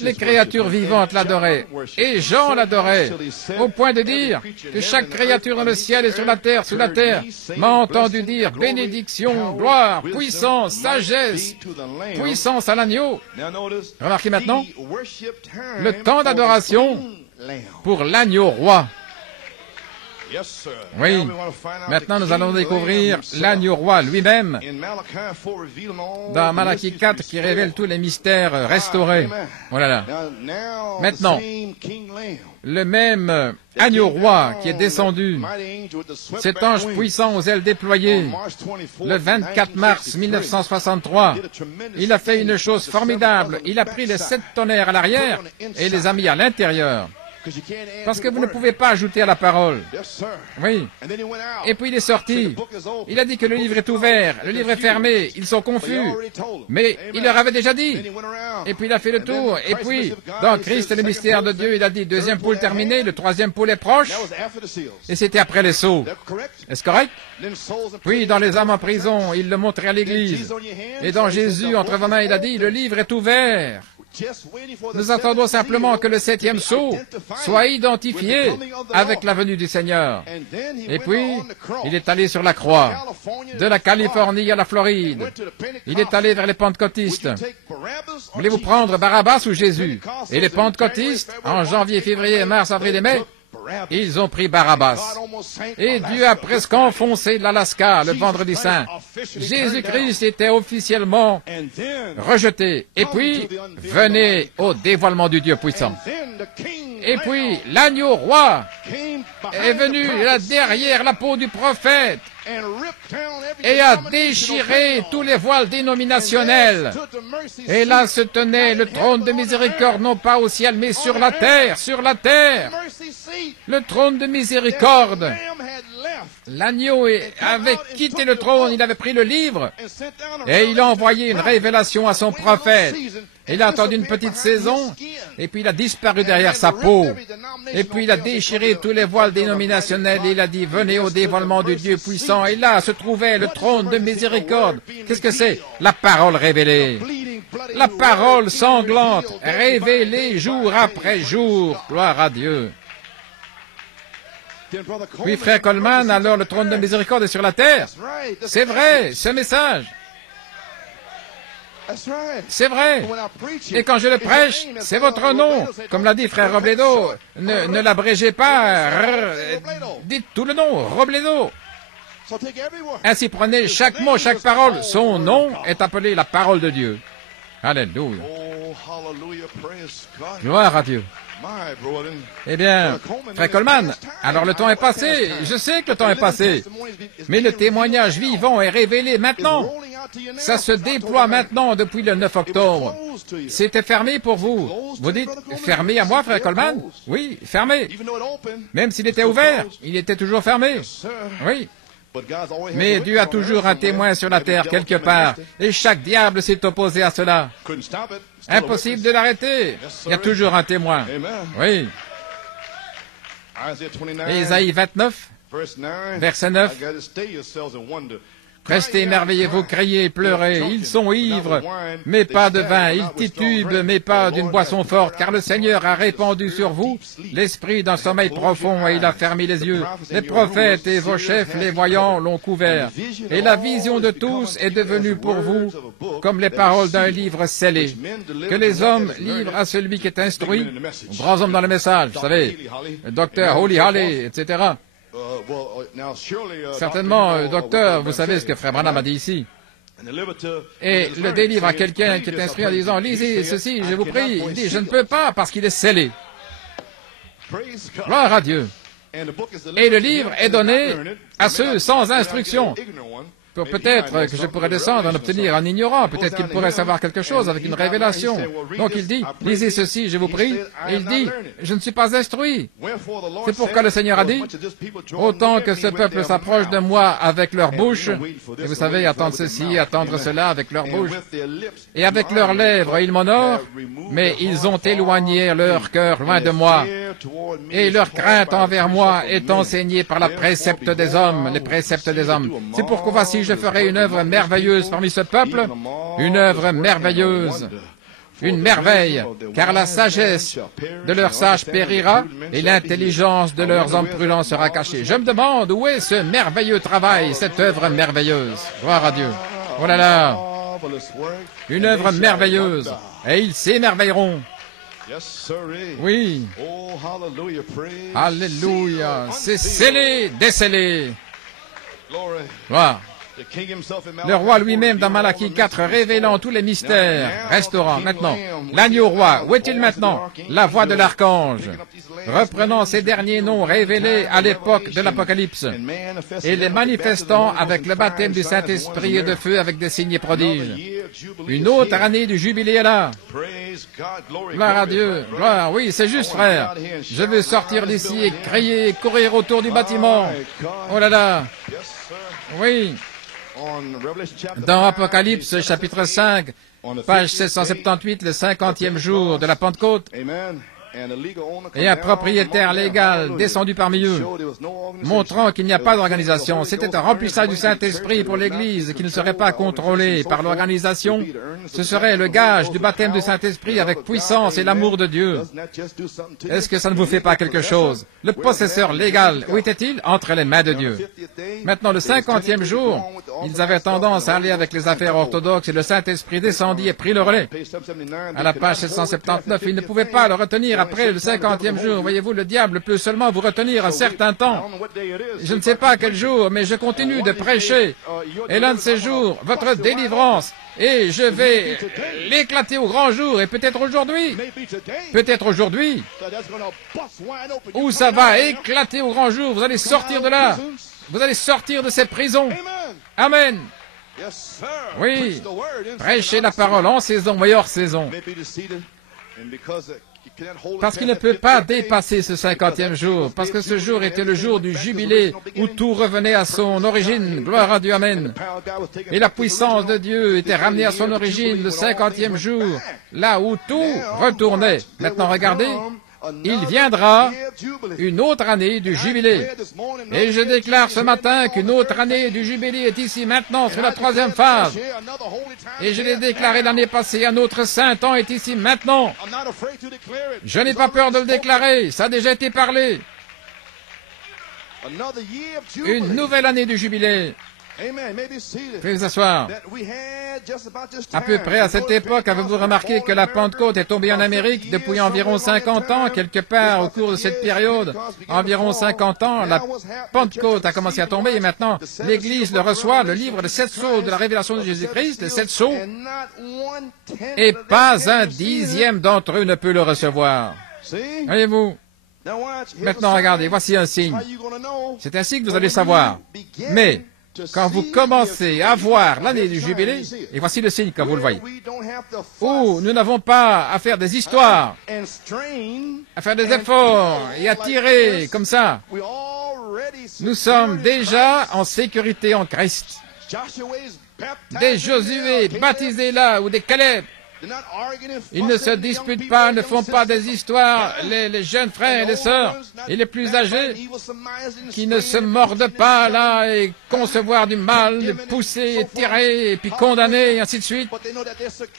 les créatures vivantes l'adoraient, et Jean l'adorait, au point de dire que chaque créature dans le ciel et sur la terre, sous la terre, m'a entendu dire bénédiction, gloire, puissance, sagesse, puissance à l'agneau. Remarquez maintenant, le temps d'adoration pour l'agneau roi. Oui, maintenant nous allons découvrir l'agneau roi lui-même dans Malachie 4 qui révèle tous les mystères restaurés. Voilà. Maintenant, le même agneau roi qui est descendu, cet ange puissant aux ailes déployées, le 24 mars 1963, il a fait une chose formidable. Il a pris les 7 tonnerres à l'arrière et les a mis à l'intérieur. Parce que vous ne pouvez pas ajouter à la parole. Oui. Et puis il est sorti. Il a dit que le livre est ouvert, le livre est fermé, ils sont confus. Mais il leur avait déjà dit. Et puis il a fait le tour. Et puis, dans Christ et le mystère de Dieu, il a dit, 2e poule terminée, le 3e poule est proche. Et c'était après les sceaux. Est-ce correct? Puis, dans les âmes en prison, il le montrait à l'église. Et dans Jésus, entre vos mains, il a dit, le livre est ouvert. Nous attendons simplement que le 7e sceau soit identifié avec la venue du Seigneur. Et puis, il est allé sur la croix, de la Californie à la Floride. Il est allé vers les pentecôtistes. Voulez-vous prendre Barabbas ou Jésus? Et les pentecôtistes, en janvier, février, mars, avril et mai, ils ont pris Barabbas. Et Dieu a presque enfoncé l'Alaska le vendredi saint. Jésus-Christ était officiellement rejeté. Et puis, venez au dévoilement du Dieu puissant. Et puis, l'agneau roi est venu là derrière la peau du prophète et a déchiré tous les voiles dénominationnels. Et là se tenait le trône de miséricorde, non pas au ciel, mais sur la terre, sur la terre. Le trône de miséricorde. L'agneau avait quitté le trône, il avait pris le livre, et il a envoyé une révélation à son prophète. Il a attendu une petite saison, et puis il a disparu derrière sa peau. Et puis il a déchiré tous les voiles dénominationnels, et il a dit, venez au dévoilement du Dieu puissant. Et là se trouvait le trône de miséricorde. Qu'est-ce que c'est? La parole révélée. La parole sanglante, révélée jour après jour. Gloire à Dieu. Oui, frère Coleman, alors le trône de miséricorde est sur la terre. C'est vrai, ce message. C'est vrai. Et quand je le prêche, c'est votre nom. Comme l'a dit frère Robledo, ne l'abrégez pas. Dites tout le nom, Robledo. Ainsi prenez chaque mot, chaque parole. Son nom est appelé la parole de Dieu. Alléluia. Gloire à Dieu. Eh bien, frère Coleman, alors le temps est passé. Je sais que le temps est passé. Mais le témoignage vivant est révélé maintenant. Ça se déploie maintenant depuis le 9 octobre. C'était fermé pour vous. Vous dites, fermé à moi, frère Coleman? Oui, fermé. Même s'il était ouvert, il était toujours fermé. Oui. Mais Dieu a toujours un témoin sur la terre quelque part, et chaque diable s'est opposé à cela. Impossible de l'arrêter. Il y a toujours un témoin. Oui. Ésaïe 29, verset 9. Restez émerveillés, vous criez, pleurez, ils sont ivres, mais pas de vin, ils titubent, mais pas d'une boisson forte, car le Seigneur a répandu sur vous l'esprit d'un sommeil profond et il a fermé les yeux. Les prophètes et vos chefs, les voyants, l'ont couvert. Et la vision de tous est devenue pour vous comme les paroles d'un livre scellé, que les hommes livrent à celui qui est instruit, aux grands hommes dans le message, vous savez, le docteur Holy Halley, etc. Certainement, docteur, vous savez ce que Frère Branham a dit ici. Et le délivre à quelqu'un qui est instruit en disant, lisez ceci, je vous prie. Il dit, je ne peux pas parce qu'il est scellé. Gloire à Dieu. Et le livre est donné à ceux sans instruction. Peut-être que je pourrais descendre en obtenir en ignorant, peut-être qu'il pourrait savoir quelque chose avec une révélation. Donc il dit, lisez ceci, je vous prie. Et il dit, je ne suis pas instruit. C'est pourquoi le Seigneur a dit, autant que ce peuple s'approche de moi avec leur bouche, et vous savez, attendre ceci, attendre cela avec leur bouche, et avec leurs lèvres ils m'honorent, mais ils ont éloigné leur cœur loin de moi, et leur crainte envers moi est enseignée par la précepte des hommes, les préceptes des hommes. C'est pourquoi voici, je ferai une œuvre merveilleuse parmi ce peuple, une œuvre merveilleuse, une merveille, car la sagesse de leurs sages périra et l'intelligence de leurs hommes prudents sera cachée. Je me demande où est ce merveilleux travail, cette œuvre merveilleuse. Gloire à Dieu. Oh là là, une œuvre merveilleuse, et ils s'émerveilleront. Oui. Alléluia. C'est scellé, décellé. Gloire. Le roi lui-même dans Malachie 4 révélant tous les mystères, restaurant maintenant. L'agneau roi, où est-il maintenant? La voix de l'archange, reprenant ces derniers noms révélés à l'époque de l'Apocalypse, et les manifestant avec le baptême du Saint-Esprit et de feu avec des signes et prodiges. Une autre année du jubilé est là. Gloire à Dieu. Gloire, oui, c'est juste, frère. Je veux sortir d'ici et crier et courir autour du bâtiment. Oh là là. Oui. Dans Apocalypse, chapitre 5, page 778, le 50e jour de la Pentecôte, et un propriétaire légal descendu parmi eux, montrant qu'il n'y a pas d'organisation. C'était un remplissage du Saint-Esprit pour l'Église qui ne serait pas contrôlée par l'organisation. Ce serait le gage du baptême du Saint-Esprit avec puissance et l'amour de Dieu. Est-ce que ça ne vous fait pas quelque chose? Le possesseur légal, où était-il? Entre les mains de Dieu. Maintenant, le 50e jour, ils avaient tendance à aller avec les affaires orthodoxes et le Saint-Esprit descendit et prit le relais. À la page 779, ils ne pouvaient pas le retenir après le 50e jour. Voyez-vous, le diable peut seulement vous retenir un certain temps. Je ne sais pas quel jour, mais je continue de prêcher. Et l'un de ces jours, votre délivrance, et je vais l'éclater au grand jour, et peut-être aujourd'hui, où ça va éclater au grand jour, vous allez sortir de là, vous allez sortir de cette prison. Amen. Oui, prêchez la parole en saison et hors saison. Parce qu'il ne peut pas dépasser ce 50e jour, parce que ce jour était le jour du jubilé où tout revenait à son origine. Gloire à Dieu, amen. Et la puissance de Dieu était ramenée à son origine le 50e jour, là où tout retournait. Maintenant, regardez, il viendra une autre année du jubilé. Et je déclare ce matin qu'une autre année du jubilé est ici maintenant sur la 3e phase. Et je l'ai déclaré l'année passée, un autre saint temps est ici maintenant. Je n'ai pas peur de le déclarer, ça a déjà été parlé. Une nouvelle année du jubilé. Veuillez vous asseoir. À peu près à cette époque, avez-vous remarqué que la Pentecôte est tombée en Amérique depuis environ 50 ans, quelque part au cours de cette période, environ 50 ans, la Pentecôte a commencé à tomber et maintenant l'Église le reçoit, le livre des 7 sceaux de la révélation de Jésus-Christ, les 7 sceaux, et pas un dixième d'entre eux ne peut le recevoir. Voyez-vous? Maintenant, regardez, voici un signe. C'est ainsi que vous allez savoir. Mais, quand vous commencez à voir l'année du jubilé, et voici le signe quand vous le voyez, où nous n'avons pas à faire des histoires, à faire des efforts et à tirer comme ça. Nous sommes déjà en sécurité en Christ. Des Josué baptisés là, ou des Caleb. Ils ne se disputent pas, ne font pas des histoires, les jeunes frères et les sœurs, et les plus âgés, qui ne se mordent pas là et concevoir du mal, pousser et tirer, et puis condamner, et ainsi de suite.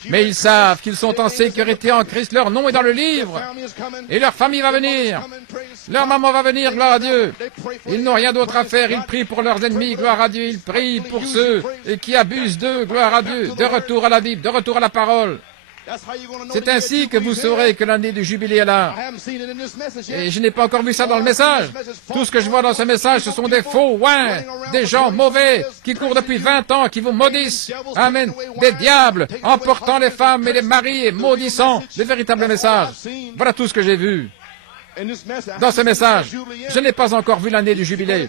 Mais ils savent qu'ils sont en sécurité en Christ, leur nom est dans le livre, et leur famille va venir, leur maman va venir, gloire à Dieu. Ils n'ont rien d'autre à faire, ils prient pour leurs ennemis, gloire à Dieu, ils prient pour ceux qui abusent d'eux, gloire à Dieu, de retour à la Bible, de retour à la parole. C'est ainsi que vous saurez que l'année du jubilé est là. Et je n'ai pas encore vu ça dans le message. Tout ce que je vois dans ce message, ce sont des faux ouins, des gens mauvais, qui courent depuis 20 ans, qui vous maudissent. Amen. Des diables, emportant les femmes et les maris et maudissant le véritable message. Voilà tout ce que j'ai vu. Dans ce message, je n'ai pas encore vu l'année du jubilé.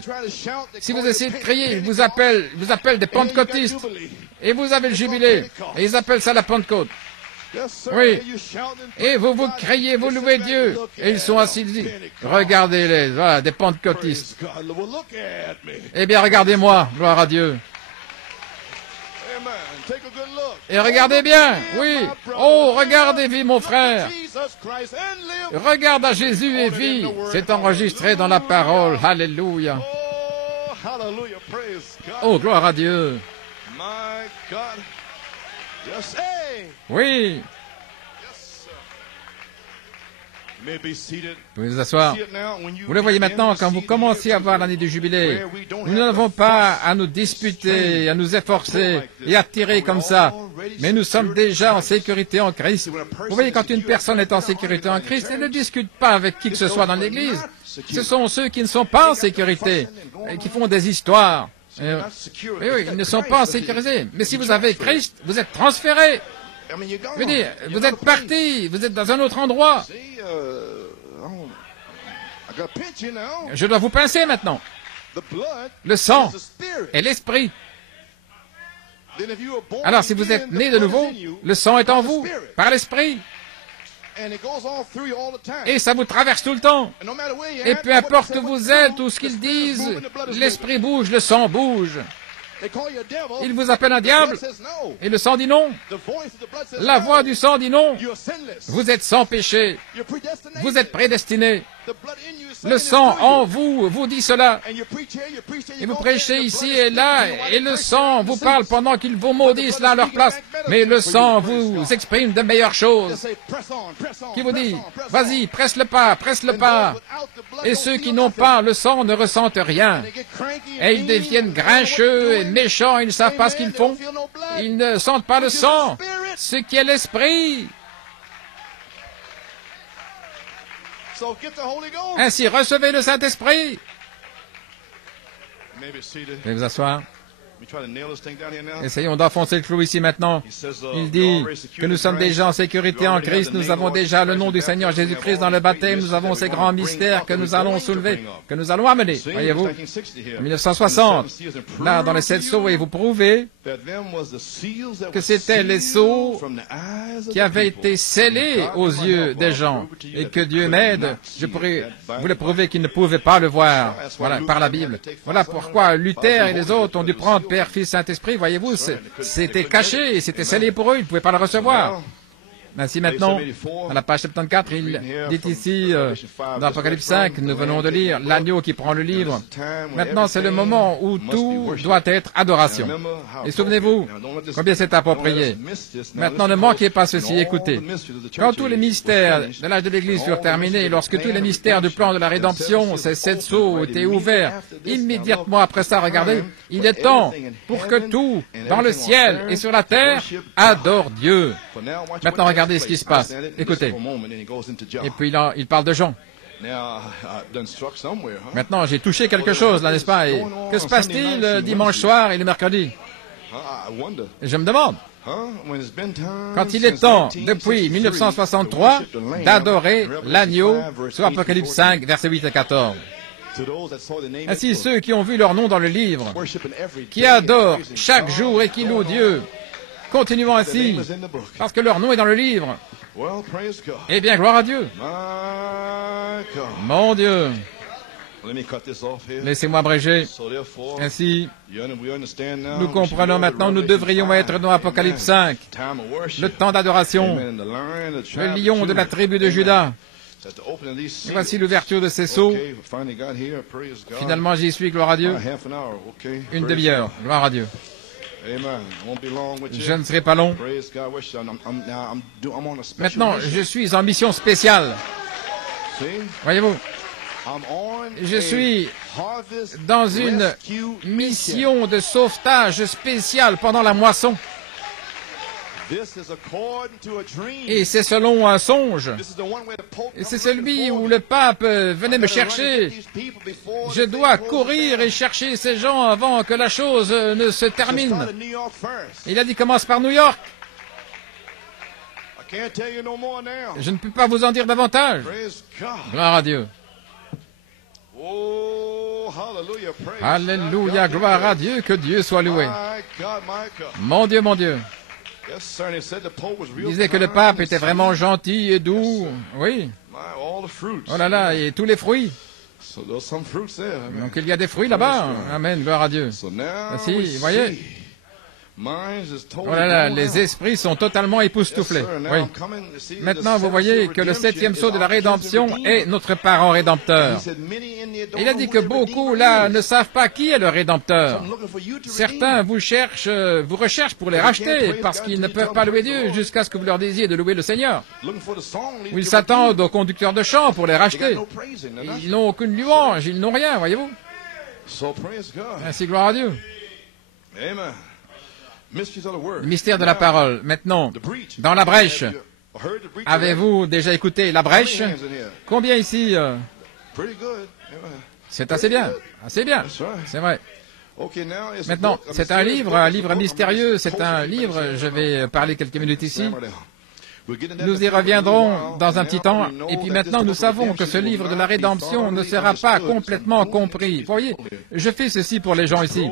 Si vous essayez de crier, ils vous appellent des pentecôtistes. Et vous avez le jubilé. Et ils appellent ça la Pentecôte. Oui. Et vous criez, vous louez Dieu. Et ils sont assis. Regardez-les, voilà, des pentecôtistes. Eh bien, regardez-moi, gloire à Dieu. Et regardez bien, oui. Oh, regardez, vis mon frère. Regarde à Jésus et vis. C'est enregistré dans la parole. Alléluia. Oh, gloire à Dieu. Oui. Vous pouvez vous asseoir. Vous le voyez maintenant, quand vous commencez à voir l'année du jubilé, nous n'avons pas à nous disputer, à nous efforcer et à tirer comme ça, mais nous sommes déjà en sécurité en Christ. Vous voyez, quand une personne est en sécurité en Christ, elle ne discute pas avec qui que ce soit dans l'Église. Ce sont ceux qui ne sont pas en sécurité et qui font des histoires. Oui, ils ne sont pas en sécurité. Mais si vous avez Christ, vous êtes transféré. Je veux dire, vous êtes parti, vous êtes dans un autre endroit. Je dois vous pincer maintenant. Le sang est l'esprit. Alors, si vous êtes né de nouveau, le sang est en vous, par l'esprit. Et ça vous traverse tout le temps. Et peu importe où vous êtes ou ce qu'ils disent, l'esprit bouge, le sang bouge. Il vous appelle un diable, et le sang dit non. La voix du sang dit non. Vous êtes sans péché. Vous êtes prédestiné. Le sang en vous vous dit cela. Et vous prêchez ici et là, et le sang vous parle pendant qu'ils vous maudissent là à leur place. Mais le sang vous exprime de meilleures choses. Qui vous dit, vas-y, presse le pas, presse le pas. Et ceux qui n'ont pas le sang ne ressentent rien. Et ils deviennent grincheux et méchants, ils ne savent pas ce qu'ils font. Ils ne sentent pas le sang, ce qui est l'esprit. Ainsi, recevez le Saint-Esprit. Veuillez vous asseoir. Essayons d'enfoncer le clou ici maintenant. Il dit que nous sommes déjà en sécurité en Christ, nous avons déjà le nom du Seigneur Jésus-Christ dans le baptême, nous avons ces grands mystères que nous allons soulever, que nous allons amener. Voyez-vous, en 1960, là dans les 7 sceaux, et vous prouvez que c'était les sceaux qui avaient été scellés aux yeux des gens, et que Dieu m'aide, je pourrais vous le prouver qu'ils ne pouvaient pas le voir, voilà, par la Bible. Voilà pourquoi Luther et les autres ont dû prendre Père, Fils, Saint-Esprit, voyez-vous, c'était caché, c'était scellé pour eux, ils ne pouvaient pas le recevoir. Ainsi maintenant, à la page 74, il dit ici, dans Apocalypse 5, nous venons de lire l'agneau qui prend le livre. Maintenant, c'est le moment où tout doit être adoration. Et souvenez-vous, combien c'est approprié. Maintenant, ne manquez pas ceci, écoutez. Quand tous les mystères de l'âge de l'Église furent terminés, lorsque tous les mystères du plan de la rédemption, ces 7 sceaux étaient ouverts, immédiatement après ça, regardez, il est temps pour que tout, dans le ciel et sur la terre, adore Dieu. Maintenant, regardez ce qui se passe. Écoutez. Et puis il parle de Jean. Maintenant, j'ai touché quelque chose, là, n'est-ce pas? Et que se passe-t-il le dimanche soir et le mercredi? Et je me demande. quand il est temps, depuis 1963, d'adorer l'agneau, sur Apocalypse 5, versets 8 et 14. Ainsi, ceux qui ont vu leur nom dans le livre, qui adorent chaque jour et qui louent Dieu, continuons ainsi, parce que leur nom est dans le livre. Eh bien, gloire à Dieu. Mon Dieu. Laissez-moi abréger. Ainsi, nous comprenons maintenant, nous devrions être dans Apocalypse 5, le temps d'adoration, le lion de la tribu de Juda. Et voici l'ouverture de ces sceaux. Finalement, j'y suis, gloire à Dieu. Une demi-heure, gloire à Dieu. Je ne serai pas long. Maintenant, je suis en mission spéciale. Voyez-vous, je suis dans une mission de sauvetage spéciale pendant la moisson. Et c'est selon un songe. Et c'est celui où le pape venait me chercher. Je dois courir et chercher ces gens avant que la chose ne se termine. Il a dit commence par New York. Je ne peux pas vous en dire davantage. Gloire à Dieu. Alléluia, gloire à Dieu, que Dieu soit loué. Mon Dieu, mon Dieu. Il disait que le pape était vraiment gentil et doux. Oui. Oh là là, et tous les fruits. Donc il y a des fruits là-bas. Amen, gloire à Dieu. Ainsi, vous voyez. Oh là là, les esprits sont totalement époustouflés. Oui. Maintenant, vous voyez que le septième sceau de la rédemption est notre parent rédempteur. Il a dit que beaucoup, là, ne savent pas qui est le rédempteur. Certains vous recherchent pour les racheter, parce qu'ils ne peuvent pas louer Dieu jusqu'à ce que vous leur disiez de louer le Seigneur. Ou ils s'attendent aux conducteurs de chant pour les racheter. Ils n'ont aucune louange, ils n'ont rien, voyez-vous. Ainsi, gloire à Dieu. Le mystère de la parole. Maintenant, dans la brèche, avez-vous déjà écouté la brèche? Combien ici? C'est assez bien, c'est vrai. Maintenant, c'est un livre mystérieux, c'est un livre, je vais parler quelques minutes ici. Nous y reviendrons dans un petit temps. Et puis maintenant, nous savons que ce livre de la rédemption ne sera pas complètement compris. Vous voyez, je fais ceci pour les gens ici.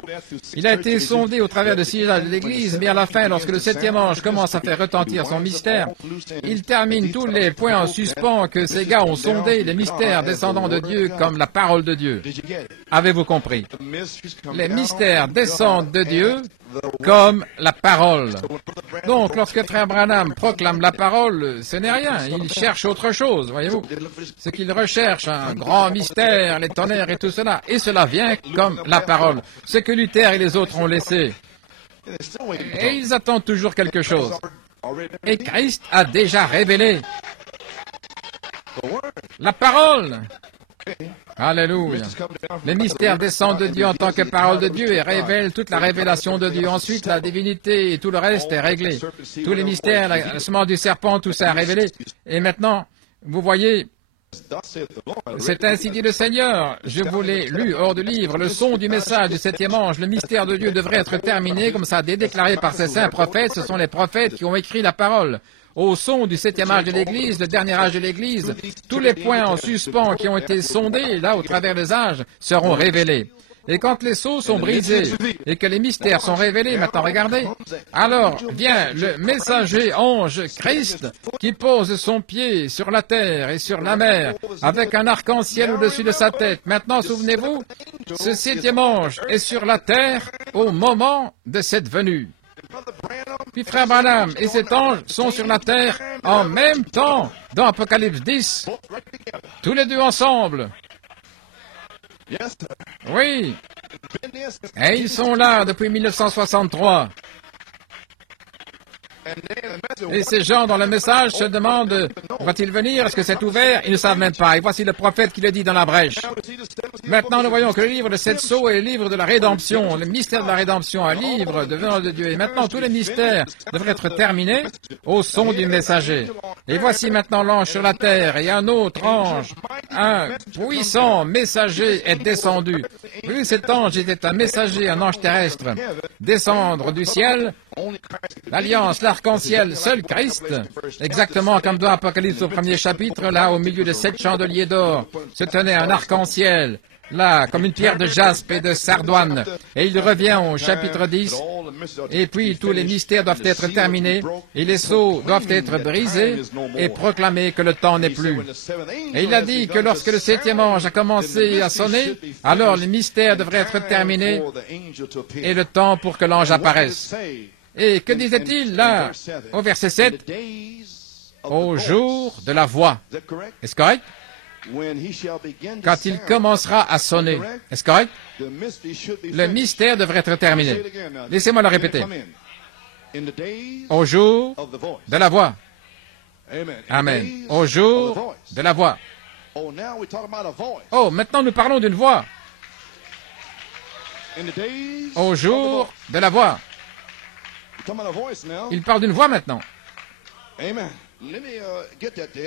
Il a été sondé au travers de sièges de l'Église, mais à la fin, lorsque le septième ange commence à faire retentir son mystère, il termine tous les points en suspens que ces gars ont sondés, les mystères descendant de Dieu comme la parole de Dieu. Avez-vous compris? Les mystères descendent de Dieu comme la parole. Donc, lorsque Frère Branham proclame la parole, ce n'est rien. Il cherche autre chose, voyez-vous. Ce qu'il recherche, un grand mystère, les tonnerres et tout cela. Et cela vient comme la parole. Ce que Luther et les autres ont laissé. Et ils attendent toujours quelque chose. Et Christ a déjà révélé la parole. Alléluia. Les mystères descendent de Dieu en tant que parole de Dieu et révèlent toute la révélation de Dieu. Ensuite, la divinité et tout le reste est réglé. Tous les mystères, la semence du serpent, tout ça est révélé. Et maintenant, vous voyez, c'est ainsi dit le Seigneur. Je vous l'ai lu hors du livre. Le son du message du septième ange, le mystère de Dieu devrait être terminé, comme ça a été déclaré par ces saints prophètes. Ce sont les prophètes qui ont écrit la parole. Au son du septième âge de l'Église, le dernier âge de l'Église, tous les points en suspens qui ont été sondés, là, au travers des âges, seront révélés. Et quand les sceaux sont brisés et que les mystères sont révélés, maintenant regardez, alors vient le messager ange Christ qui pose son pied sur la terre et sur la mer avec un arc-en-ciel au-dessus de sa tête. Maintenant, souvenez-vous, ce septième ange est sur la terre au moment de cette venue. Puis Frère Branham et cet ange sont sur la terre en même temps dans Apocalypse 10, tous les deux ensemble. Oui, et ils sont là depuis 1963. Et ces gens dans le message se demandent, va-t-il venir? Est-ce que c'est ouvert? Ils ne savent même pas. Et voici le prophète qui le dit dans la brèche. Maintenant, nous voyons que le livre de sept sceaux est le livre de la rédemption, le mystère de la rédemption, un livre devenant de Dieu. Et maintenant, tous les mystères devraient être terminés au son du messager. Et voici maintenant l'ange sur la terre et un autre ange un puissant messager est descendu. Oui, cet ange était un messager, un ange terrestre. Descendre du ciel, l'alliance, l'arc-en-ciel, seul Christ, exactement comme dans Apocalypse au premier chapitre, là, au milieu de 7 chandeliers d'or, se tenait un arc-en-ciel. Là, comme une pierre de jaspe et de sardoine. Et il revient au chapitre 10, et puis tous les mystères doivent être terminés, et les sceaux doivent être brisés, et proclamer que le temps n'est plus. Et il a dit que lorsque le 7e ange a commencé à sonner, alors les mystères devraient être terminés, et le temps pour que l'ange apparaisse. Et que disait-il là, au verset 7? Au jour de la voix. Est-ce correct? Quand il commencera à sonner. Est-ce correct? Le mystère devrait être terminé. Laissez-moi le répéter. Au jour de la voix. Amen. Au jour de la voix. Oh, maintenant nous parlons d'une voix. Au jour de la voix. Il parle d'une voix maintenant.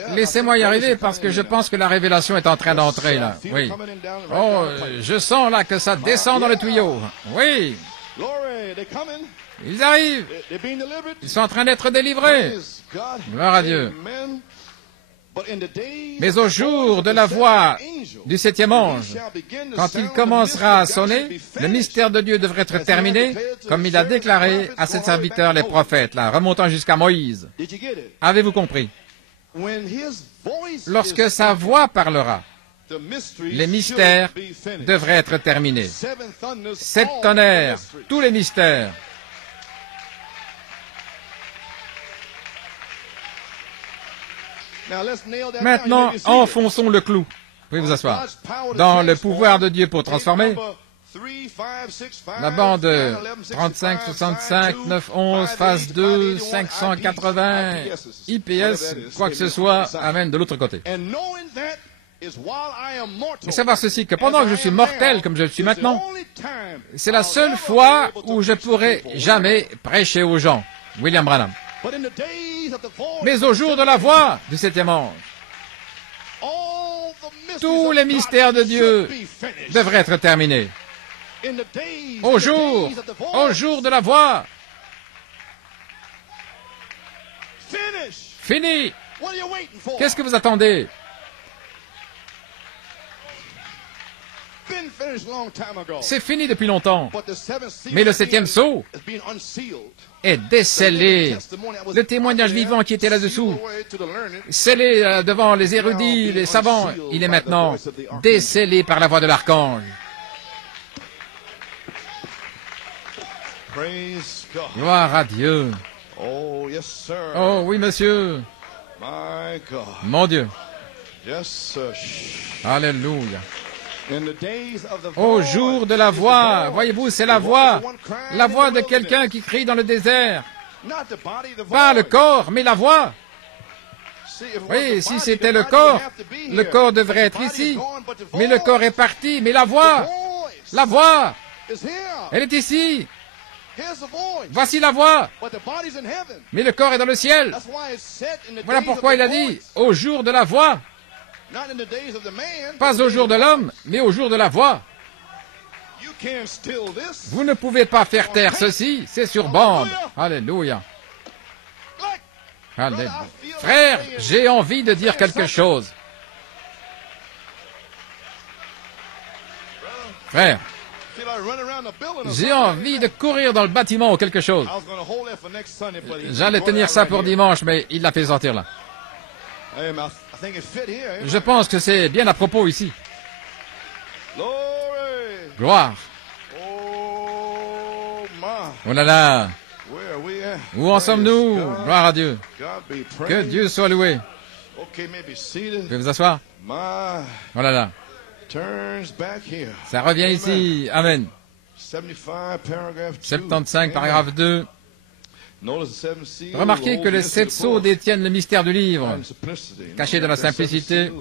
Laissez-moi y arriver parce que je pense que la révélation est en train d'entrer là. Oui. Oh, je sens là que ça descend dans le tuyau. Oui. Ils arrivent. Ils sont en train d'être délivrés. Gloire à Dieu. Mais au jour de la voix du 7e ange, quand il commencera à sonner, le mystère de Dieu devrait être terminé, comme il a déclaré à ses serviteurs les prophètes, là, remontant jusqu'à Moïse. Avez-vous compris? Lorsque sa voix parlera, les mystères devraient être terminés. 7 tonnerres, tous les mystères. Maintenant, enfonçons le clou. Vous pouvez vous asseoir. Dans le pouvoir de Dieu pour transformer, la bande 35, 65, 9, 11, phase 2, 580, IPS, quoi que ce soit, amène de l'autre côté. Et savoir ceci, que pendant que je suis mortel comme je le suis maintenant, c'est la seule fois où je pourrai jamais prêcher aux gens. William Branham. Mais au jour de la voix du 7e ange, tous les mystères de Dieu devraient être terminés. Au jour de la voix, fini. Qu'est-ce que vous attendez? C'est fini depuis longtemps. Mais le 7e sceau est décellé. Le témoignage vivant qui était là-dessous, scellé devant les érudits, les savants, il est maintenant décellé par la voix de l'archange. Gloire à Dieu. Oh oui, monsieur. Mon Dieu. Alléluia. Au jour de la voix, voyez-vous, c'est la voix de quelqu'un qui crie dans le désert. Pas le corps, mais la voix. Oui, si c'était le corps devrait être ici. Mais le corps est parti, mais la voix, elle est ici. Voici la voix. Mais le corps est dans le ciel. Voilà pourquoi il a dit, au jour de la voix. Pas au jour de l'homme, mais au jour de la voix. Vous ne pouvez pas faire taire ceci, c'est sur bande. Alléluia. Alléluia. Frère, j'ai envie de dire quelque chose. Frère, j'ai envie de courir dans le bâtiment ou quelque chose. J'allais tenir ça pour dimanche, mais il l'a fait sortir là. Je pense que c'est bien à propos ici. Gloire. Oh là là. Où en sommes-nous? Gloire à Dieu. Que Dieu soit loué. Vous pouvez vous asseoir? Oh là là. Ça revient ici. Amen. 75, paragraphe 2. Remarquez que les 7 sceaux détiennent le mystère du livre, caché dans la simplicité.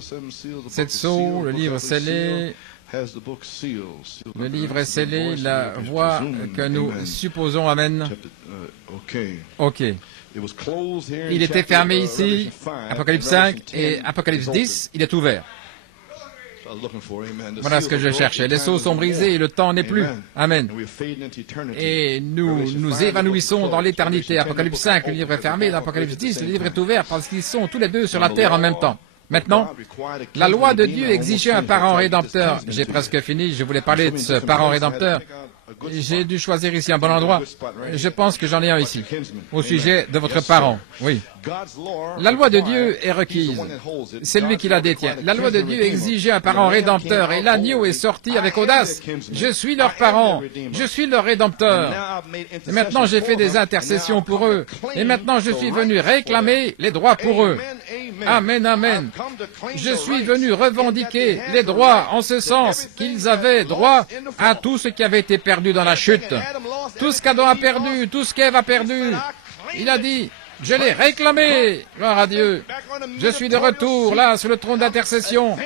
7 sceaux, le livre scellé. Le livre est scellé, la voix que nous supposons, amen. Ok. Il était fermé ici, Apocalypse 5, et Apocalypse 10, il est ouvert. Voilà ce que je cherchais. Les seaux sont brisés et le temps n'est plus. Amen. Et nous évanouissons dans l'éternité. Apocalypse 5, le livre est fermé. Dans Apocalypse 10, le livre est ouvert parce qu'ils sont tous les deux sur la terre en même temps. Maintenant, la loi de Dieu exigeait un parent rédempteur. J'ai presque fini, je voulais parler de ce parent rédempteur. J'ai dû choisir ici un bon endroit. Je pense que j'en ai un ici, au sujet de votre parent. Oui. La loi de Dieu est requise. C'est lui qui la détient. La loi de Dieu exigeait un parent rédempteur et l'agneau est sorti avec audace. Je suis leur parent. Je suis leur rédempteur. Et maintenant, j'ai fait des intercessions pour eux. Et maintenant, je suis venu réclamer les droits pour eux. Amen, amen. Je suis venu revendiquer les droits en ce sens qu'ils avaient droit à tout ce qui avait été perdu dans la chute. Tout ce qu'Adam a perdu, tout ce qu'Ève a perdu. Il a dit, je l'ai réclamé. Gloire à Dieu. Je suis de retour là sur le trône d'intercession.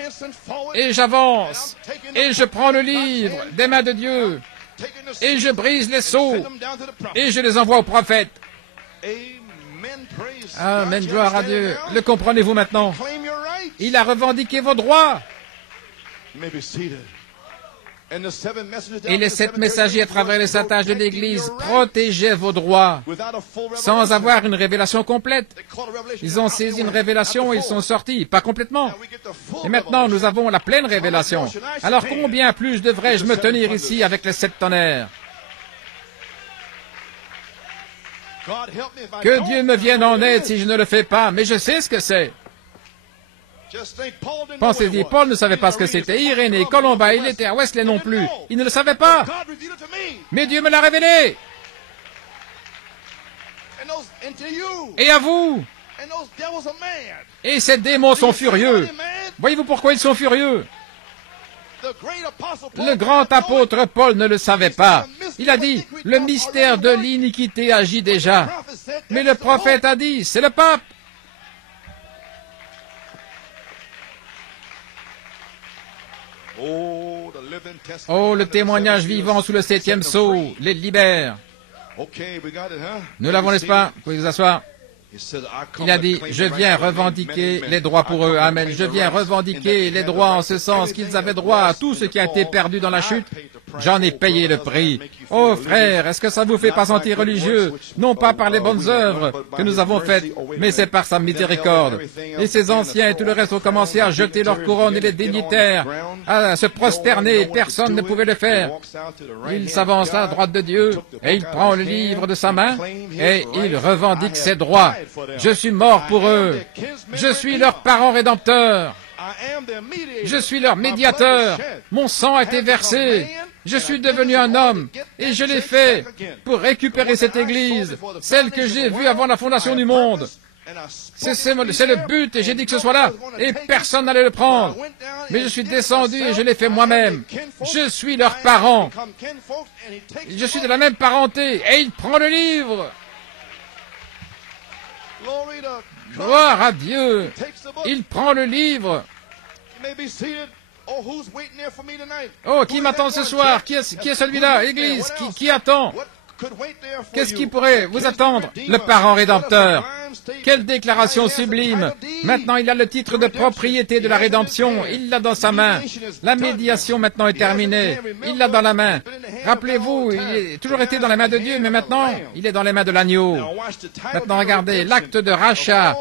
Et j'avance. Et je prends le livre des mains de Dieu. Et je brise les sceaux. Et je les envoie au prophète. Amen, gloire à Dieu. Le comprenez-vous maintenant? Il a revendiqué vos droits. Et les 7 messagers à travers les 7 âges de l'Église protégeaient vos droits sans avoir une révélation complète. Ils ont saisi une révélation et ils sont sortis, pas complètement. Et maintenant, nous avons la pleine révélation. Alors combien plus devrais-je me tenir ici avec les 7 tonnerres? Que Dieu me vienne en aide si je ne le fais pas, mais je sais ce que c'est. Pensez-y, Paul ne savait pas ce que c'était. Irénée, Colomba, il était à Wesley non plus. Il ne le savait pas. Mais Dieu me l'a révélé. Et à vous. Et ces démons sont furieux. Voyez-vous pourquoi ils sont furieux? Le grand apôtre Paul ne le savait pas. Il a dit, le mystère de l'iniquité agit déjà. Mais le prophète a dit, c'est le pape. Oh, le témoignage vivant sous le 7e sceau les libère. Nous l'avons, n'est-ce pas? Vous pouvez vous asseoir. Il a dit, je viens revendiquer les droits pour eux. Amen. Je viens revendiquer les droits en ce sens qu'ils avaient droit à tout ce qui a été perdu dans la chute. J'en ai payé le prix. Oh frère, est-ce que ça vous fait pas sentir religieux? Non pas par les bonnes œuvres que nous avons faites, mais c'est par sa miséricorde. Et ces anciens et tout le reste ont commencé à jeter leurs couronnes et les dignitaires, à se prosterner. Personne ne pouvait le faire. Il s'avance à la droite de Dieu et il prend le livre de sa main et il revendique ses droits. Je suis mort pour eux. Je suis leur parent rédempteur. Je suis leur médiateur. Mon sang a été versé. Je suis devenu un homme et je l'ai fait pour récupérer cette église, celle que j'ai vue avant la fondation du monde. C'est le but et j'ai dit que ce soit là et personne n'allait le prendre. Mais je suis descendu et je l'ai fait moi-même. Je suis leur parent. Je suis de la même parenté et il prend le livre. Gloire à Dieu. Il prend le livre. Oh, qui m'attend ce soir? Qui est celui-là? Église, qui attend? Qu'est-ce qui pourrait vous attendre? Le parent rédempteur. Quelle déclaration sublime! Maintenant, il a le titre de propriété de la rédemption. Il l'a dans sa main. La médiation maintenant est terminée. Il l'a dans la main. Rappelez-vous, il a toujours été dans les mains de Dieu, mais maintenant, il est dans les mains de l'agneau. Maintenant, regardez, l'acte de rachat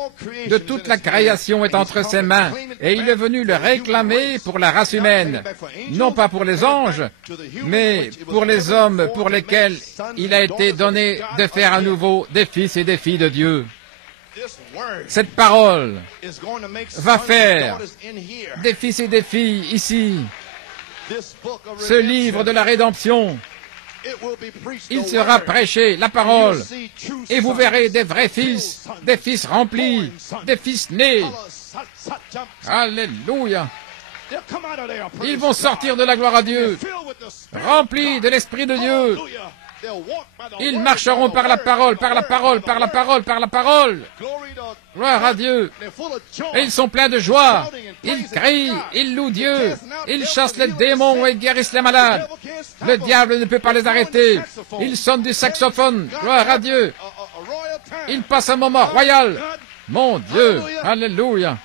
de toute la création est entre ses mains. Et il est venu le réclamer pour la race humaine. Non pas pour les anges, mais pour les hommes pour lesquels il a été donné de faire à nouveau des fils et des filles de Dieu. Cette parole va faire des fils et des filles ici. Ce livre de la rédemption, il sera prêché, la parole, et vous verrez des vrais fils, des fils remplis, des fils nés. Alléluia. Ils vont sortir de la gloire à Dieu, remplis de l'Esprit de Dieu. Ils marcheront par la parole, par la parole, par la parole, par la parole. Gloire à Dieu. Et ils sont pleins de joie. Ils crient, ils louent Dieu. Ils chassent les démons et guérissent les malades. Le diable ne peut pas les arrêter. Ils sonnent du saxophone. Gloire à Dieu. Ils passent un moment royal. Mon Dieu, alléluia.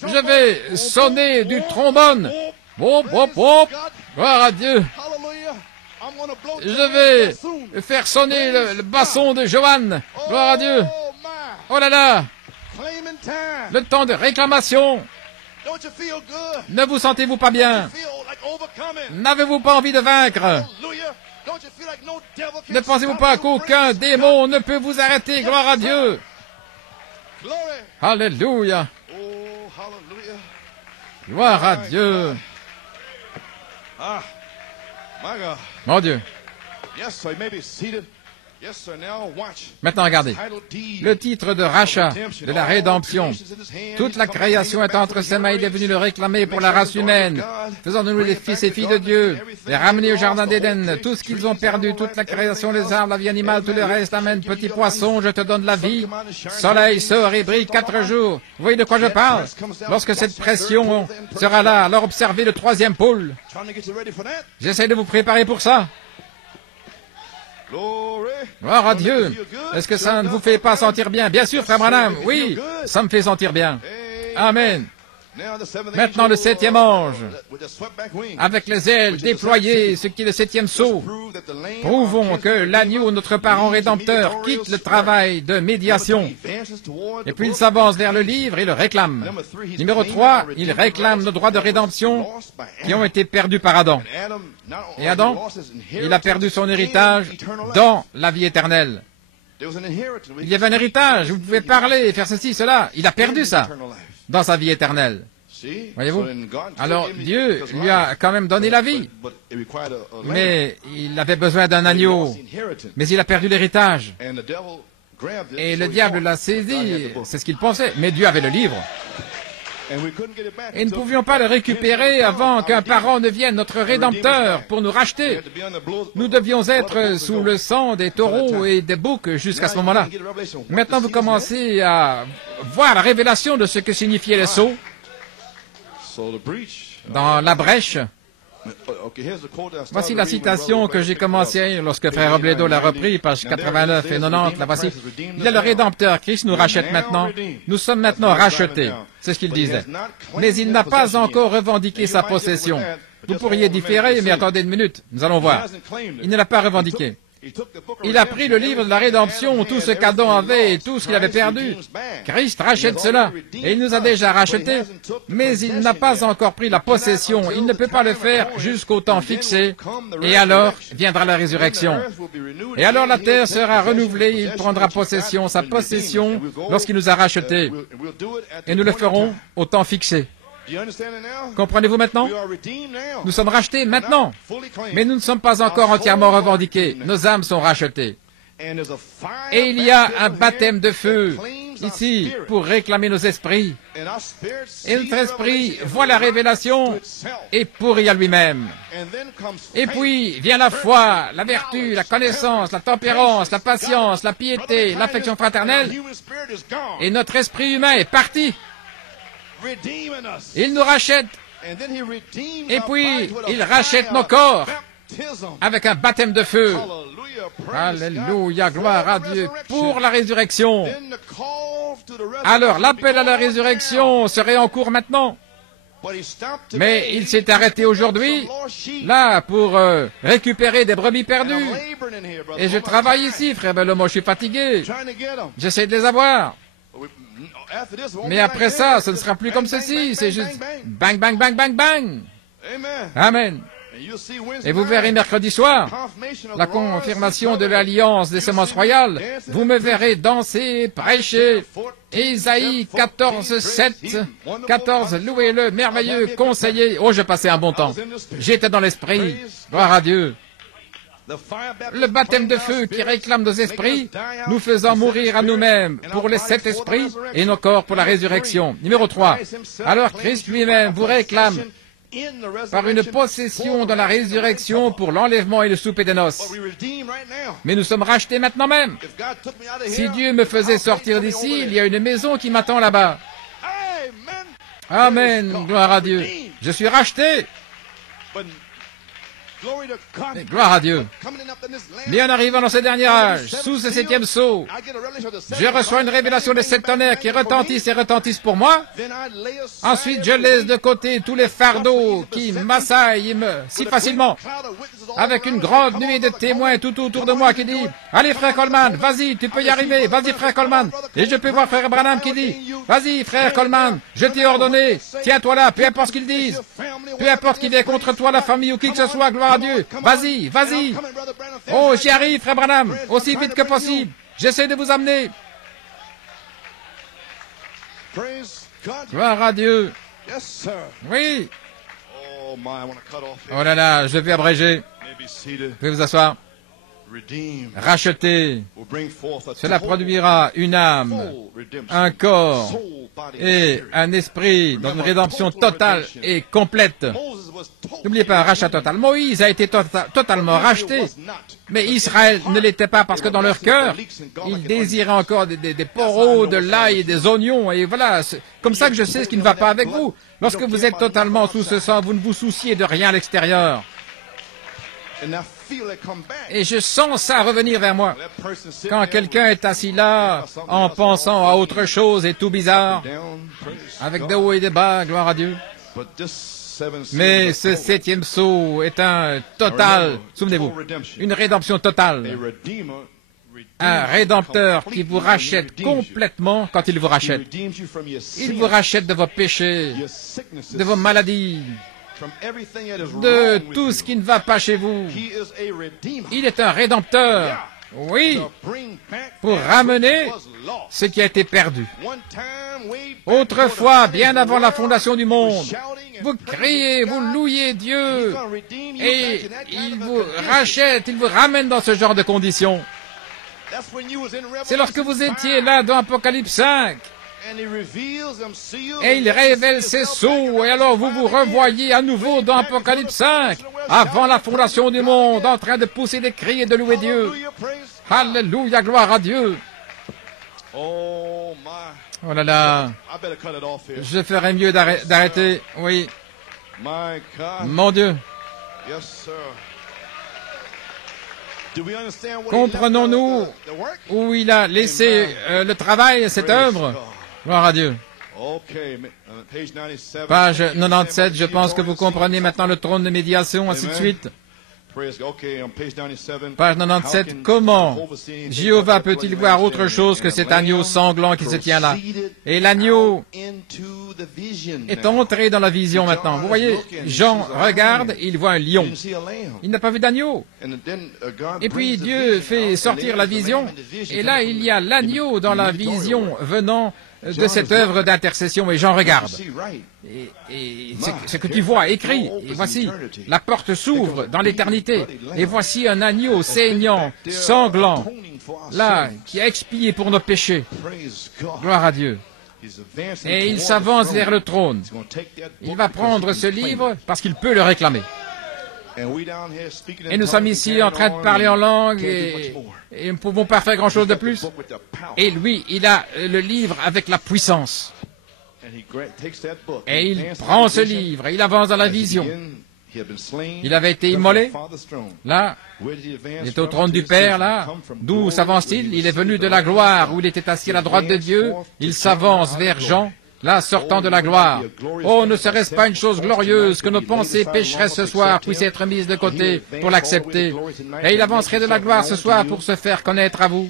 Je vais sonner du trombone. Hop, hop, hop. Gloire à Dieu. Je vais faire sonner le basson de Joanne. Gloire à Dieu. Oh là là. Le temps de réclamation. Ne vous sentez-vous pas bien? N'avez-vous pas envie de vaincre? Ne pensez-vous pas qu'aucun démon ne peut vous arrêter? Gloire à Dieu. Alléluia. Gloire à Dieu. Mon Dieu. Maintenant, regardez. Le titre de rachat, de la rédemption. Toute la création est entre ses mains. Il est venu le réclamer pour la race humaine, faisant de nous les fils et filles de Dieu, les ramener au jardin d'Éden. Tout ce qu'ils ont perdu, toute la création, les arbres, la vie animale, tout le reste. Amen. Petit poisson, je te donne la vie. Soleil sort et brille 4 jours. Vous voyez de quoi je parle? Lorsque cette pression sera là, alors observez le 3e pôle. J'essaie de vous préparer pour ça. Gloire à Dieu. Est-ce que ça ne vous fait pas sentir bien? Bien sûr, frère Branham, oui, ça me fait sentir bien. Amen. Maintenant le 7e ange, avec les ailes déployées, ce qui est le 7e sceau. Prouvons que l'agneau, notre parent rédempteur, quitte le travail de médiation. Et puis il s'avance vers le livre et le réclame. Numéro 3, il réclame nos droits de rédemption qui ont été perdus par Adam. Et Adam, il a perdu son héritage dans la vie éternelle. Il y avait un héritage, vous pouvez parler, faire ceci, cela. Il a perdu ça dans sa vie éternelle. Voyez-vous? Alors Dieu lui a quand même donné la vie. Mais il avait besoin d'un agneau. Mais il a perdu l'héritage. Et le diable l'a saisi. C'est ce qu'il pensait. Mais Dieu avait le livre. Et nous ne pouvions pas le récupérer avant qu'un parent ne vienne, notre Rédempteur, pour nous racheter. Nous devions être sous le sang des taureaux et des boucs jusqu'à ce moment-là. Maintenant, vous commencez à voir la révélation de ce que signifiaient les sceaux dans la brèche. Voici la citation que j'ai commencée lorsque Frère Robledo l'a repris, page 89 et 90. La voici. Il y a le Rédempteur, Christ nous rachète maintenant. Nous sommes maintenant rachetés. C'est ce qu'il disait. Mais il n'a pas encore revendiqué sa possession. Vous pourriez différer, mais attendez une minute. Nous allons voir. Il ne l'a pas revendiqué. Il a pris le livre de la rédemption, tout ce qu'Adam avait et tout ce qu'il avait perdu. Christ rachète cela. Et il nous a déjà rachetés. Mais il n'a pas encore pris la possession. Il ne peut pas le faire jusqu'au temps fixé. Et alors viendra la résurrection. Et alors la terre sera renouvelée. Il prendra possession, sa possession, lorsqu'il nous a rachetés. Et nous le ferons au temps fixé. Comprenez-vous maintenant? Nous sommes rachetés maintenant, mais nous ne sommes pas encore entièrement revendiqués. Nos âmes sont rachetées. Et il y a un baptême de feu ici pour réclamer nos esprits. Et notre esprit voit la révélation et pourrit à lui-même. Et puis vient la foi, la vertu, la connaissance, la tempérance, la patience, la piété, l'affection fraternelle. Et notre esprit humain est parti. Il nous rachète. Et puis, il rachète nos corps avec un baptême de feu. Alléluia, gloire à Dieu pour la résurrection. Alors, l'appel à la résurrection serait en cours maintenant. Mais il s'est arrêté aujourd'hui, là, pour récupérer des brebis perdues. Et je travaille ici, frère Bellomo, je suis fatigué. J'essaie de les avoir. Mais après ça, ce ne sera plus comme ceci. C'est juste bang, bang, bang, bang, bang. Amen. Et vous verrez mercredi soir la confirmation de l'alliance des semences royales. Vous me verrez danser, prêcher. Isaïe 14, 7, 14, louez-le, merveilleux conseiller. Oh, je passais un bon temps. J'étais dans l'esprit. Gloire à Dieu. Le baptême de feu qui réclame nos esprits, nous faisant mourir à nous-mêmes pour les 7 esprits et nos corps pour la résurrection. Numéro 3. Alors Christ lui-même vous réclame par une possession dans la résurrection pour l'enlèvement et le souper des noces. Mais nous sommes rachetés maintenant même. Si Dieu me faisait sortir d'ici, il y a une maison qui m'attend là-bas. Amen. Gloire à Dieu. Je suis racheté. Et gloire à Dieu. Mais en arrivant dans ce dernier âge, sous ce 7e sceau, je reçois une révélation des 7 tonnerres qui retentissent et retentissent pour moi. Ensuite, je laisse de côté tous les fardeaux qui m'assaillent si facilement, avec une grande nuée de témoins tout autour de moi qui dit « Allez, frère Coleman, vas-y, tu peux y arriver, vas-y, frère Coleman. » Et je peux voir frère Branham qui dit « Vas-y, frère Coleman, je t'ai ordonné, tiens-toi là, peu importe ce qu'ils disent. Peu importe qui vient contre toi, la famille ou qui que ce soit, gloire à Dieu. Vas-y, vas-y. Oh, j'y arrive, frère Branham, aussi vite que possible. J'essaie de vous amener. » Gloire à Dieu. Oui. Oh là là, je vais abréger. Vous pouvez vous asseoir. Racheter. Cela produira une âme, un corps et un esprit dans une rédemption totale et complète. N'oubliez pas un rachat total. Moïse a été totalement racheté, mais Israël ne l'était pas parce que dans leur cœur, ils désiraient encore des poros, de l'ail et des oignons. Et voilà, c'est comme ça que je sais ce qui ne va pas avec vous. Lorsque vous êtes totalement sous ce sang, vous ne vous souciez de rien à l'extérieur. Et je sens ça revenir vers moi. Quand quelqu'un est assis là, en pensant à autre chose et tout bizarre, avec des hauts et des bas, gloire à Dieu. Mais ce 7e sceau est un total, souvenez-vous, une rédemption totale. Un rédempteur qui vous rachète complètement quand il vous rachète. Il vous rachète de vos péchés, de vos maladies, de tout ce qui ne va pas chez vous. Il est un rédempteur, oui, pour ramener ce qui a été perdu. Autrefois, bien avant la fondation du monde, vous criez, vous louiez Dieu, et il vous rachète, il vous ramène dans ce genre de conditions. C'est lorsque vous étiez là dans Apocalypse 5, et il révèle ses sceaux, et alors vous vous revoyez à nouveau dans Apocalypse 5, avant la fondation du monde, en train de pousser des cris et de louer Dieu. Alléluia, gloire à Dieu. Oh là là, je ferais mieux d'arrêter, oui. Mon Dieu. Comprenons-nous où il a laissé le travail, cette œuvre? Gloire à Dieu. Page 97, je pense que vous comprenez maintenant le trône de médiation, ainsi de suite. Page 97, comment Jéhovah peut-il voir autre chose que cet agneau sanglant qui se tient là? Et l'agneau est entré dans la vision maintenant. Vous voyez, Jean regarde, il voit un lion. Il n'a pas vu d'agneau. Et puis Dieu fait sortir la vision, et là il y a l'agneau dans la vision venant de cette œuvre d'intercession, et Jean regarde. Et ce que tu vois écrit, et voici, la porte s'ouvre dans l'éternité, et voici un agneau saignant, sanglant, là, qui a expié pour nos péchés. Gloire à Dieu. Et il s'avance vers le trône. Il va prendre ce livre parce qu'il peut le réclamer. Et nous sommes ici en train de parler en langue et nous ne pouvons pas faire grand-chose de plus. Et lui, il a le livre avec la puissance. Et il prend ce livre et il avance dans la vision. Il avait été immolé. Là, il est au trône du Père, là. D'où s'avance-t-il? Il est venu de la gloire où il était assis à la droite de Dieu. Il s'avance vers Jean. Là, sortant de la gloire. Oh, ne serait-ce pas une chose glorieuse que nos pensées pécheresses ce soir puissent être mises de côté pour l'accepter. Et il avancerait de la gloire ce soir pour se faire connaître à vous.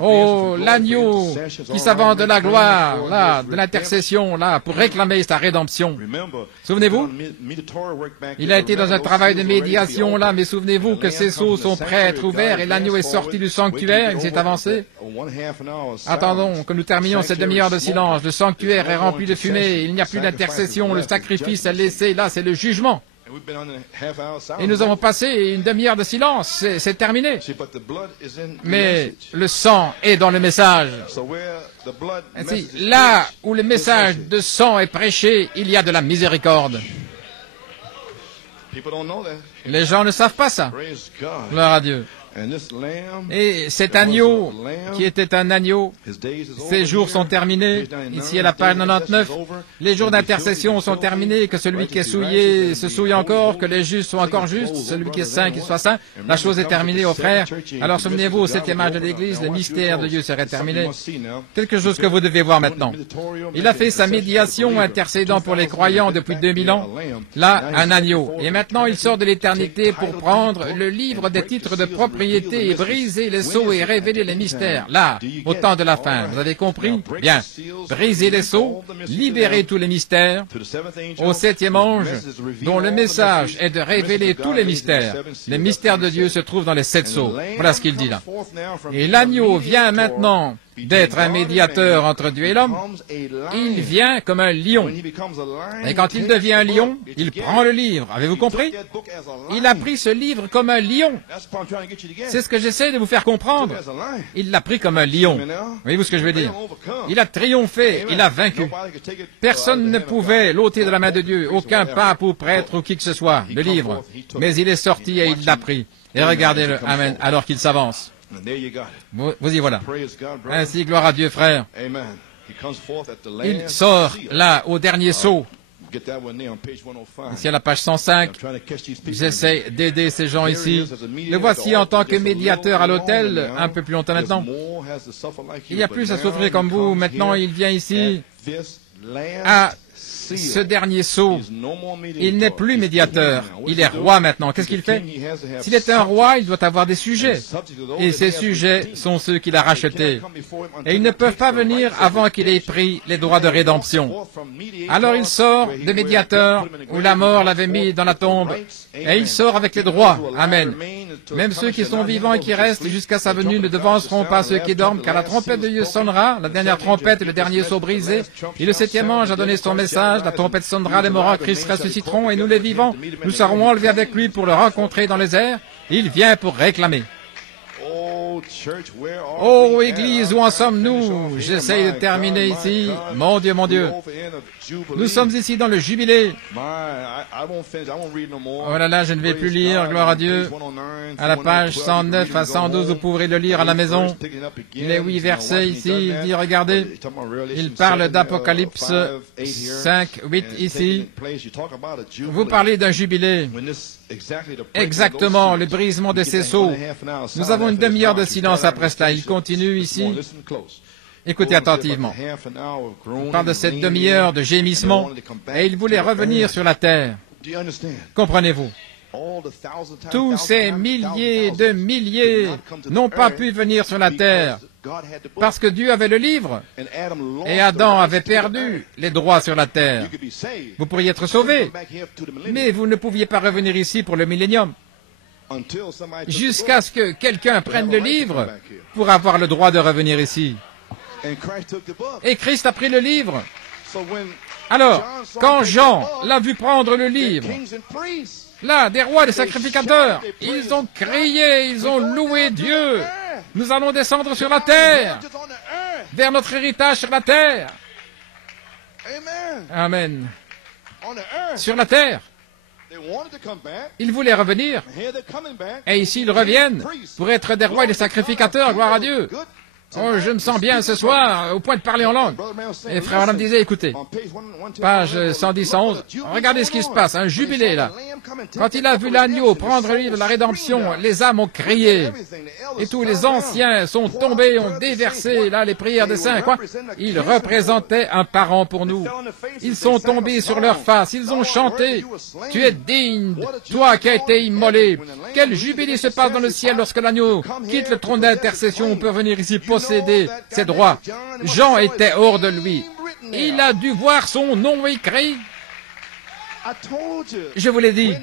Oh, l'agneau qui s'avance de la gloire, là, de l'intercession, là, pour réclamer sa rédemption. Souvenez-vous, il a été dans un travail de médiation, là, mais souvenez-vous que ses sceaux sont prêts à être ouverts et l'agneau est sorti du sanctuaire, il s'est avancé. Attendons que nous terminions cette demi-heure de silence. Le sanctuaire est rempli de fumée, il n'y a plus d'intercession, le sacrifice est laissé, là, c'est le jugement. Et nous avons passé une demi-heure de silence, c'est terminé. Mais le sang est dans le message. Ainsi, là où le message de sang est prêché, il y a de la miséricorde. Les gens ne savent pas ça. Gloire à Dieu. Et cet agneau, qui était un agneau, ses jours sont terminés. Ici à la page 99, les jours d'intercession sont terminés, que celui qui est souillé se souille encore, que les justes soient encore justes, celui qui est saint qu'il soit saint. La chose est terminée, ô frères. Alors souvenez-vous, au 7e âge de l'Église, le mystère de Dieu serait terminé. Quelque chose que vous devez voir maintenant. Il a fait sa médiation intercédant pour les croyants depuis 2000 ans. Là, un agneau. Et maintenant, il sort de l'éternité pour prendre le livre des titres de propriété et briser les sceaux et révéler les mystères. Là, au temps de la fin. Vous avez compris? Bien. Briser les sceaux, libérer tous les mystères au 7e ange, dont le message est de révéler tous les mystères. Les mystères de Dieu se trouvent dans les 7 sceaux. Voilà ce qu'il dit là. Et l'agneau vient maintenant d'être un médiateur entre Dieu et l'homme. Il vient comme un lion. Et quand il devient un lion, il prend le livre. Avez-vous compris? Il a pris ce livre comme un lion. C'est ce que j'essaie de vous faire comprendre. Il l'a pris comme un lion. Voyez-vous ce que je veux dire? Il a triomphé, il a vaincu. Personne ne pouvait l'ôter de la main de Dieu, aucun pape ou prêtre ou qui que ce soit, le livre. Mais il est sorti et il l'a pris. Et regardez-le, amen, alors qu'il s'avance. Vous y voilà. Ainsi, gloire à Dieu, frère. Il sort là, au dernier saut. Ici à la page 105, j'essaie d'aider ces gens ici. Le voici en tant que médiateur à l'autel, un peu plus longtemps maintenant. Il y a plus à souffrir comme vous. Maintenant, il vient ici à ce dernier sceau. Il n'est plus médiateur, il est roi maintenant. Qu'est-ce qu'il fait? S'il est un roi, il doit avoir des sujets. Et ces sujets sont ceux qu'il a rachetés. Et ils ne peuvent pas venir avant qu'il ait pris les droits de rédemption. Alors il sort de médiateur, où la mort l'avait mis dans la tombe, et il sort avec les droits. Amen. Même ceux qui sont vivants et qui restent jusqu'à sa venue ne devanceront pas ceux qui dorment, car la trompette de Dieu sonnera, la dernière trompette et le dernier sceau brisé, et le 7e ange a donné son message. La trompette sonnera, les morts en Christ ressusciteront, et nous les vivants, nous serons enlevés avec lui pour le rencontrer dans les airs. Il vient pour réclamer. Oh, Église, où en sommes-nous? J'essaye de terminer ici. Mon Dieu, mon Dieu. Nous sommes ici dans le jubilé. Oh là là, je ne vais plus lire, gloire à Dieu. À la page 109 à 112, vous pourrez le lire à la maison. Les 8 versets ici, il dit, regardez, il parle d'Apocalypse 5, 8 ici. Vous parlez d'un jubilé. Exactement, le brisement de ces sceaux. Nous avons une demi-heure de silence après cela. Il continue ici. Écoutez attentivement. On parle de cette demi-heure de gémissement et il voulait revenir sur la terre. Comprenez-vous? Tous ces milliers de milliers n'ont pas pu venir sur la terre parce que Dieu avait le livre et Adam avait perdu les droits sur la terre. Vous pourriez être sauvés, mais vous ne pouviez pas revenir ici pour le millénium jusqu'à ce que quelqu'un prenne le livre pour avoir le droit de revenir ici. Et Christ a pris le livre. Alors, quand Jean l'a vu prendre le livre, là, des rois, des sacrificateurs, ils ont crié, ils ont loué Dieu. Nous allons descendre sur la terre, vers notre héritage sur la terre. Amen. Sur la terre. Ils voulaient revenir. Et ici, ils reviennent pour être des rois et des sacrificateurs, gloire à Dieu. Oh, je me sens bien ce soir, au point de parler en langue. Et frère Branham disait, écoutez, page 110, 111, regardez ce qui se passe, un jubilé là. Quand il a vu l'agneau prendre le livre de la rédemption, les âmes ont crié. Et tous les anciens sont tombés, ont déversé là les prières des saints, quoi. Ils représentaient un parent pour nous. Ils sont tombés sur leur face, ils ont chanté. Tu es digne, toi qui as été immolé. Quel jubilé se passe dans le ciel lorsque l'agneau quitte le trône d'intercession pour venir ici posséder ses droits. Jean était hors de lui. Il a dû voir son nom écrit. Je vous l'ai dit,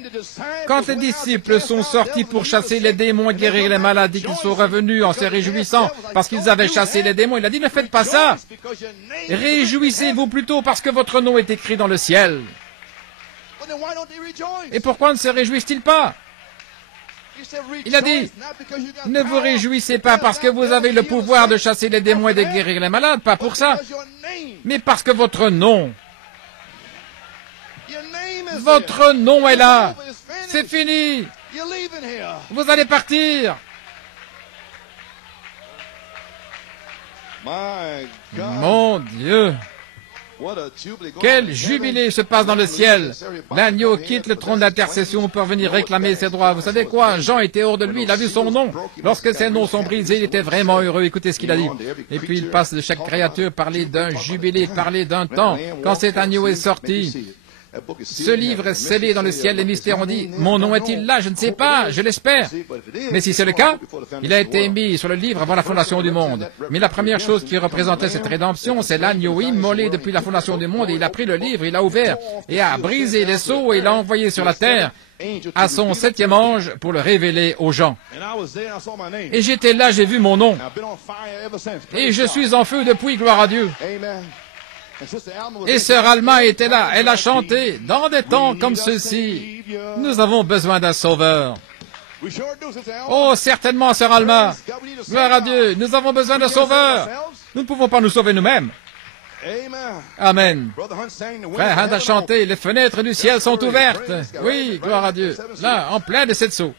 quand les disciples sont sortis pour chasser les démons et guérir les maladies, qu'ils sont revenus en se réjouissant parce qu'ils avaient chassé les démons, il a dit, ne faites pas ça. Réjouissez-vous plutôt parce que votre nom est écrit dans le ciel. Et pourquoi ne se réjouissent-ils pas? Il a dit, ne vous réjouissez pas parce que vous avez le pouvoir de chasser les démons et de guérir les malades, pas pour ça, mais parce que votre nom est là. C'est fini. Vous allez partir. Mon Dieu! Quel jubilé se passe dans le ciel! L'agneau quitte le trône d'intercession pour venir réclamer ses droits. Vous savez quoi? Jean était hors de lui, il a vu son nom. Lorsque ses noms sont brisés, il était vraiment heureux. Écoutez ce qu'il a dit. Et puis il passe de chaque créature, parler d'un jubilé, parler d'un temps. Quand cet agneau est sorti, ce livre est scellé dans le ciel, les mystères ont dit, mon nom est-il là? Je ne sais pas, je l'espère. Mais si c'est le cas, il a été mis sur le livre avant la fondation du monde. Mais la première chose qui représentait cette rédemption, c'est l'agneau immolé depuis la fondation du monde. Et il a pris le livre, il l'a ouvert et a brisé les sceaux et il l'a envoyé sur la terre à son 7e ange pour le révéler aux gens. Et j'étais là, j'ai vu mon nom. Et je suis en feu depuis, gloire à Dieu. Et sœur Alma était là, elle a chanté, dans des temps comme ceux-ci, nous avons besoin d'un sauveur. Oh, certainement, sœur Alma, gloire à Dieu, nous avons besoin d'un sauveur. Nous ne pouvons pas nous sauver nous-mêmes. Amen. Frère Hunt a chanté, les fenêtres du ciel sont ouvertes. Oui, gloire à Dieu. Là, en plein de cette seau.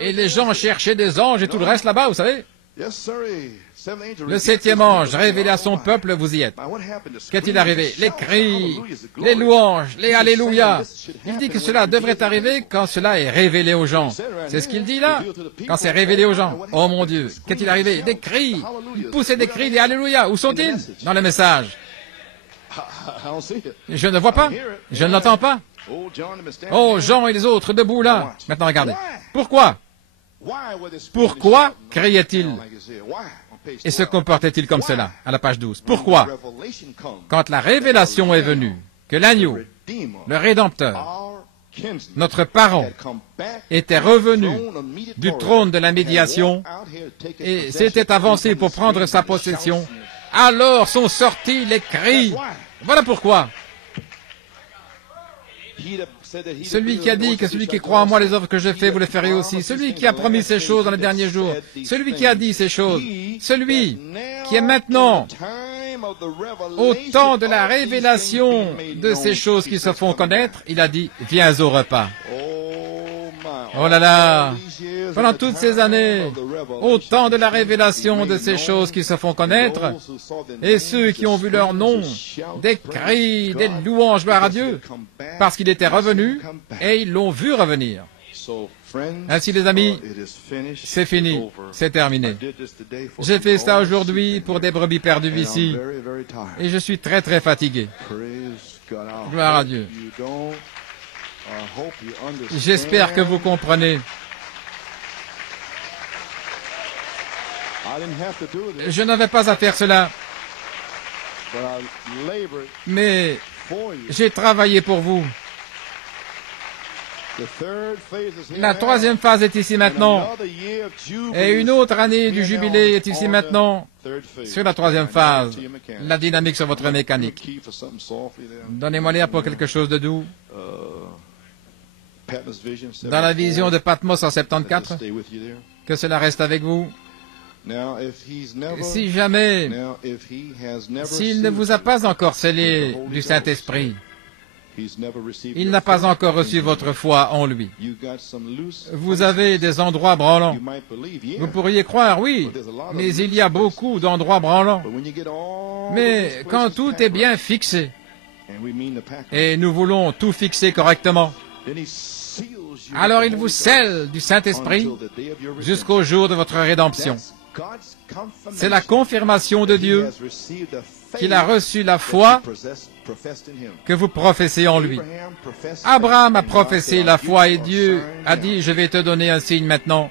Et les gens cherchaient des anges et tout le reste là-bas, vous savez. Le 7e ange révélé à son peuple, vous y êtes. Qu'est-il arrivé? Les cris, les louanges, les alléluia. Il dit que cela devrait arriver quand cela est révélé aux gens. C'est ce qu'il dit là, quand c'est révélé aux gens. Oh mon Dieu, qu'est-il arrivé? Des cris, il poussait des cris, des alléluia. Où sont-ils? Dans le message. Je ne vois pas, je ne l'entends pas. Oh, Jean et les autres debout là. Maintenant regardez. Pourquoi? Pourquoi criait-il? Et se comportait-il comme cela, à la page 12? Pourquoi? Quand la révélation est venue, que l'agneau, le Rédempteur, notre parent, était revenu du trône de la médiation et s'était avancé pour prendre sa possession, alors sont sortis les cris. Voilà pourquoi. Celui qui a dit que celui qui croit en moi, les œuvres que je fais, vous les ferez aussi. Celui qui a promis ces choses dans les derniers jours. Celui qui a dit ces choses. Celui qui est maintenant au temps de la révélation de ces choses qui se font connaître, il a dit, viens au repas. Oh là là! Pendant toutes ces années, au temps de la révélation de ces choses qui se font connaître, et ceux qui ont vu leur nom, des cris, des louanges, gloire à Dieu, parce qu'il était revenu, et ils l'ont vu revenir. Ainsi, les amis, c'est fini, c'est terminé. J'ai fait ça aujourd'hui pour des brebis perdues ici, et je suis très très fatigué. Gloire à Dieu. J'espère que vous comprenez. Je n'avais pas à faire cela, mais j'ai travaillé pour vous. La 3e phase est ici maintenant, et une autre année du jubilé est ici maintenant, sur la 3e phase, la dynamique sur votre mécanique. Donnez-moi l'air pour quelque chose de doux. Dans la vision de Patmos en 74, que cela reste avec vous. Si jamais, s'il ne vous a pas encore scellé du Saint-Esprit, il n'a pas encore reçu votre foi en lui. Vous avez des endroits branlants. Vous pourriez croire, oui, mais il y a beaucoup d'endroits branlants. Mais quand tout est bien fixé, et nous voulons tout fixer correctement, alors il vous scelle du Saint-Esprit jusqu'au jour de votre rédemption. C'est la confirmation de Dieu qu'il a reçu la foi que vous professez en lui. Abraham a professé la foi et Dieu a dit, je vais te donner un signe maintenant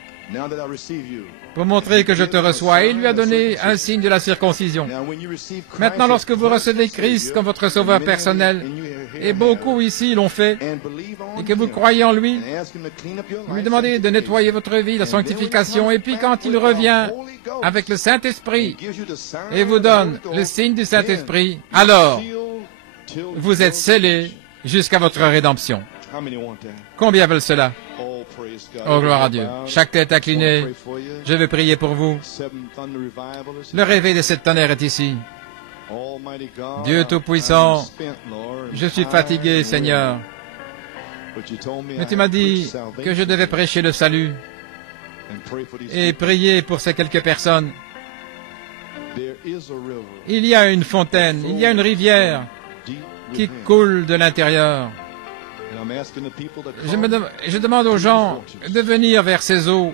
pour montrer que je te reçois. Et il lui a donné un signe de la circoncision. Maintenant, lorsque vous recevez Christ comme votre sauveur personnel, et beaucoup ici l'ont fait, et que vous croyez en lui, vous lui demandez de nettoyer votre vie, la sanctification, et puis quand il revient avec le Saint-Esprit et vous donne le signe du Saint-Esprit, alors vous êtes scellés jusqu'à votre rédemption. Combien veulent cela? Oh, gloire à Dieu. Chaque tête inclinée, je vais prier pour vous. Le réveil de cette tonnerre est ici. Dieu Tout-Puissant, je suis fatigué, Seigneur. Mais tu m'as dit que je devais prêcher le salut et prier pour ces quelques personnes il y a une fontaine, il y a une rivière qui coule de l'intérieur. Je demande aux gens de venir vers ces eaux.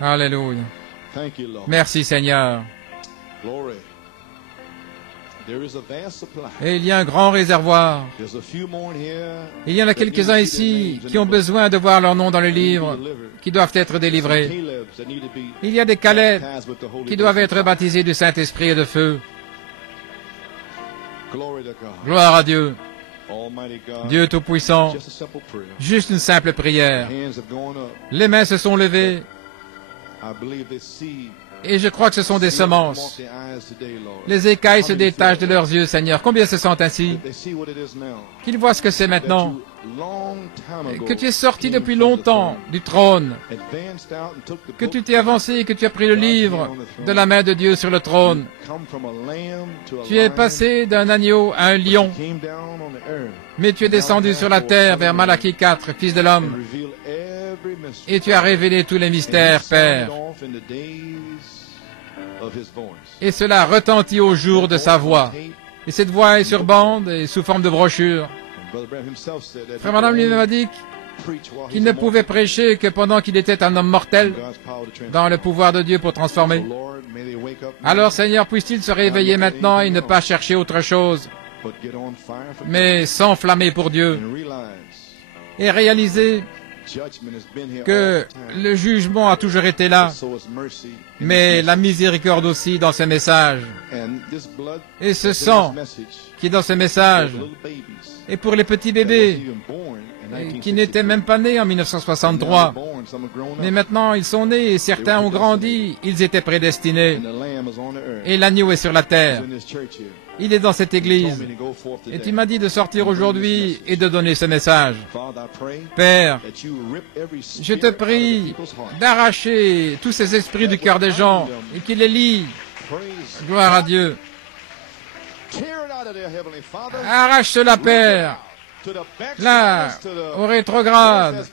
Alléluia. Merci Seigneur. Et il y a un grand réservoir. Il y en a quelques-uns ici qui ont besoin de voir leur nom dans le livre, qui doivent être délivrés. Il y a des Caleb qui doivent être baptisés du Saint-Esprit et de feu. Gloire à Dieu. Dieu Tout-Puissant, juste une simple prière. Les mains se sont levées et je crois que ce sont des semences. Les écailles se détachent de leurs yeux, Seigneur. Combien se sentent ainsi? Qu'ils voient ce que c'est maintenant. Que tu es sorti depuis longtemps du trône. Que tu t'es avancé et que tu as pris le livre de la main de Dieu sur le trône. Tu es passé d'un agneau à un lion. Mais tu es descendu sur la terre vers Malachie 4, Fils de l'homme. Et tu as révélé tous les mystères, Père. Et cela retentit au jour de sa voix. Et cette voix est sur bande et sous forme de brochure. Frère Branham lui-même a dit qu'il ne pouvait prêcher que pendant qu'il était un homme mortel, dans le pouvoir de Dieu pour transformer. Alors, Seigneur, puisse-t-il se réveiller maintenant et ne pas chercher autre chose, mais s'enflammer pour Dieu et réaliser que le jugement a toujours été là, mais la miséricorde aussi dans ce message. Et ce sang qui est dans ce message, et pour les petits bébés qui n'étaient même pas nés en 1963, mais maintenant ils sont nés et certains ont grandi, ils étaient prédestinés. Et l'agneau est sur la terre. Il est dans cette église. Et tu m'as dit de sortir aujourd'hui et de donner ce message. Père, je te prie d'arracher tous ces esprits du cœur des gens et qu'ils les lient. Gloire à Dieu. Arrache cela, Père, là, au rétrograde,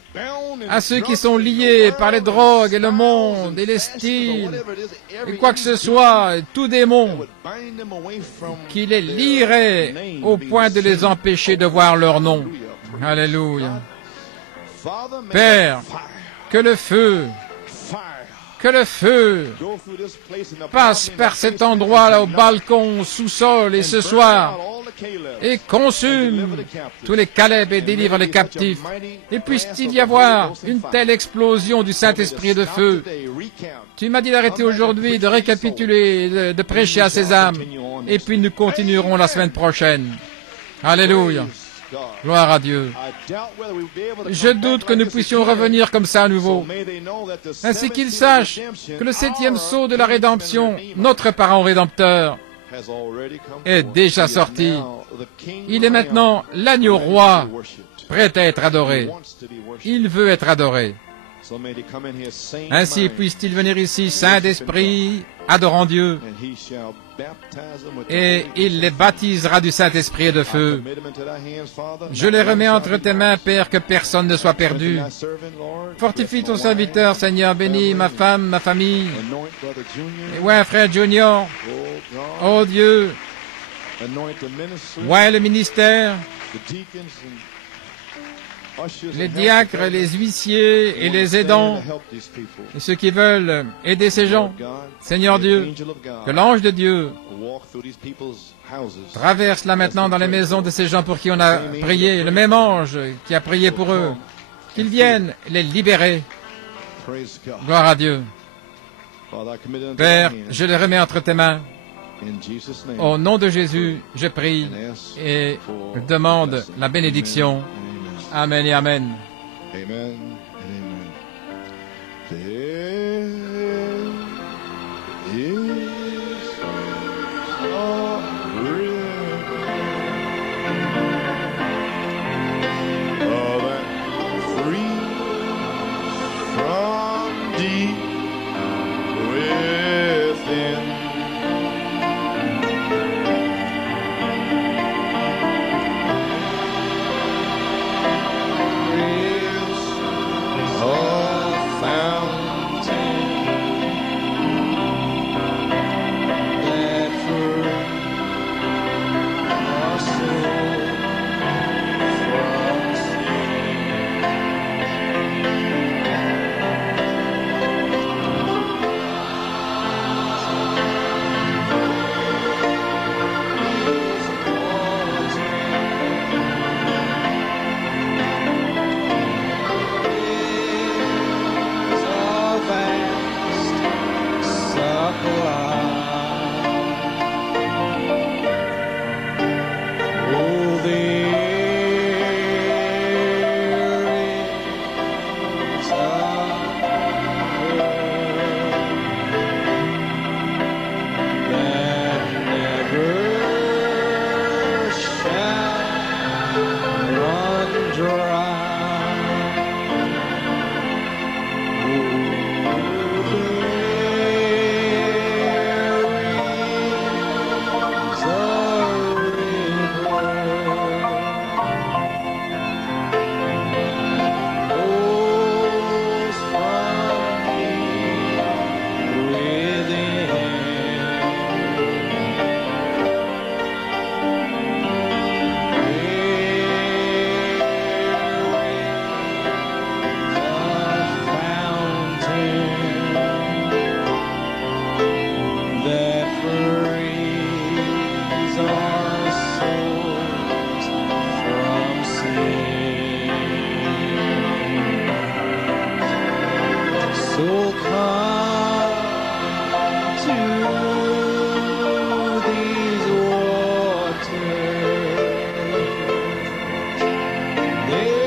à ceux qui sont liés par les drogues et le monde et les styles, et quoi que ce soit, et tout démon, qui les lierait au point de les empêcher de voir leur nom. Alléluia. Père, que le feu passe par cet endroit-là, au balcon, au sous-sol, et ce soir, et consume tous les Caleb et délivre les captifs. Et puisse-t-il y avoir une telle explosion du Saint-Esprit de feu. Tu m'as dit d'arrêter aujourd'hui, de récapituler, de prêcher à ces âmes, et puis nous continuerons la semaine prochaine. Alléluia. Gloire à Dieu. Je doute que nous puissions revenir comme ça à nouveau. Ainsi qu'ils sachent que le 7e sceau de la rédemption, notre parent rédempteur, est déjà sorti. Il est maintenant l'agneau roi, prêt à être adoré. Il veut être adoré. Ainsi puisse-t-il venir ici, saint d'esprit, adorant Dieu, et il les baptisera du Saint-Esprit et de feu. Je les remets entre tes mains, Père, que personne ne soit perdu. Fortifie ton serviteur, Seigneur, bénis ma femme, ma famille, et ouais, frère Junior, oh Dieu, ouais, le ministère, les diacres, les huissiers et les aidants, et ceux qui veulent aider ces gens. Seigneur Dieu, que l'ange de Dieu traverse là maintenant dans les maisons de ces gens pour qui on a prié, le même ange qui a prié pour eux, qu'ils viennent les libérer. Gloire à Dieu. Père, je les remets entre tes mains. Au nom de Jésus, je prie et demande la bénédiction. Amen et Amen. Amen and amen. There is a river free from deep within. So come to these waters. They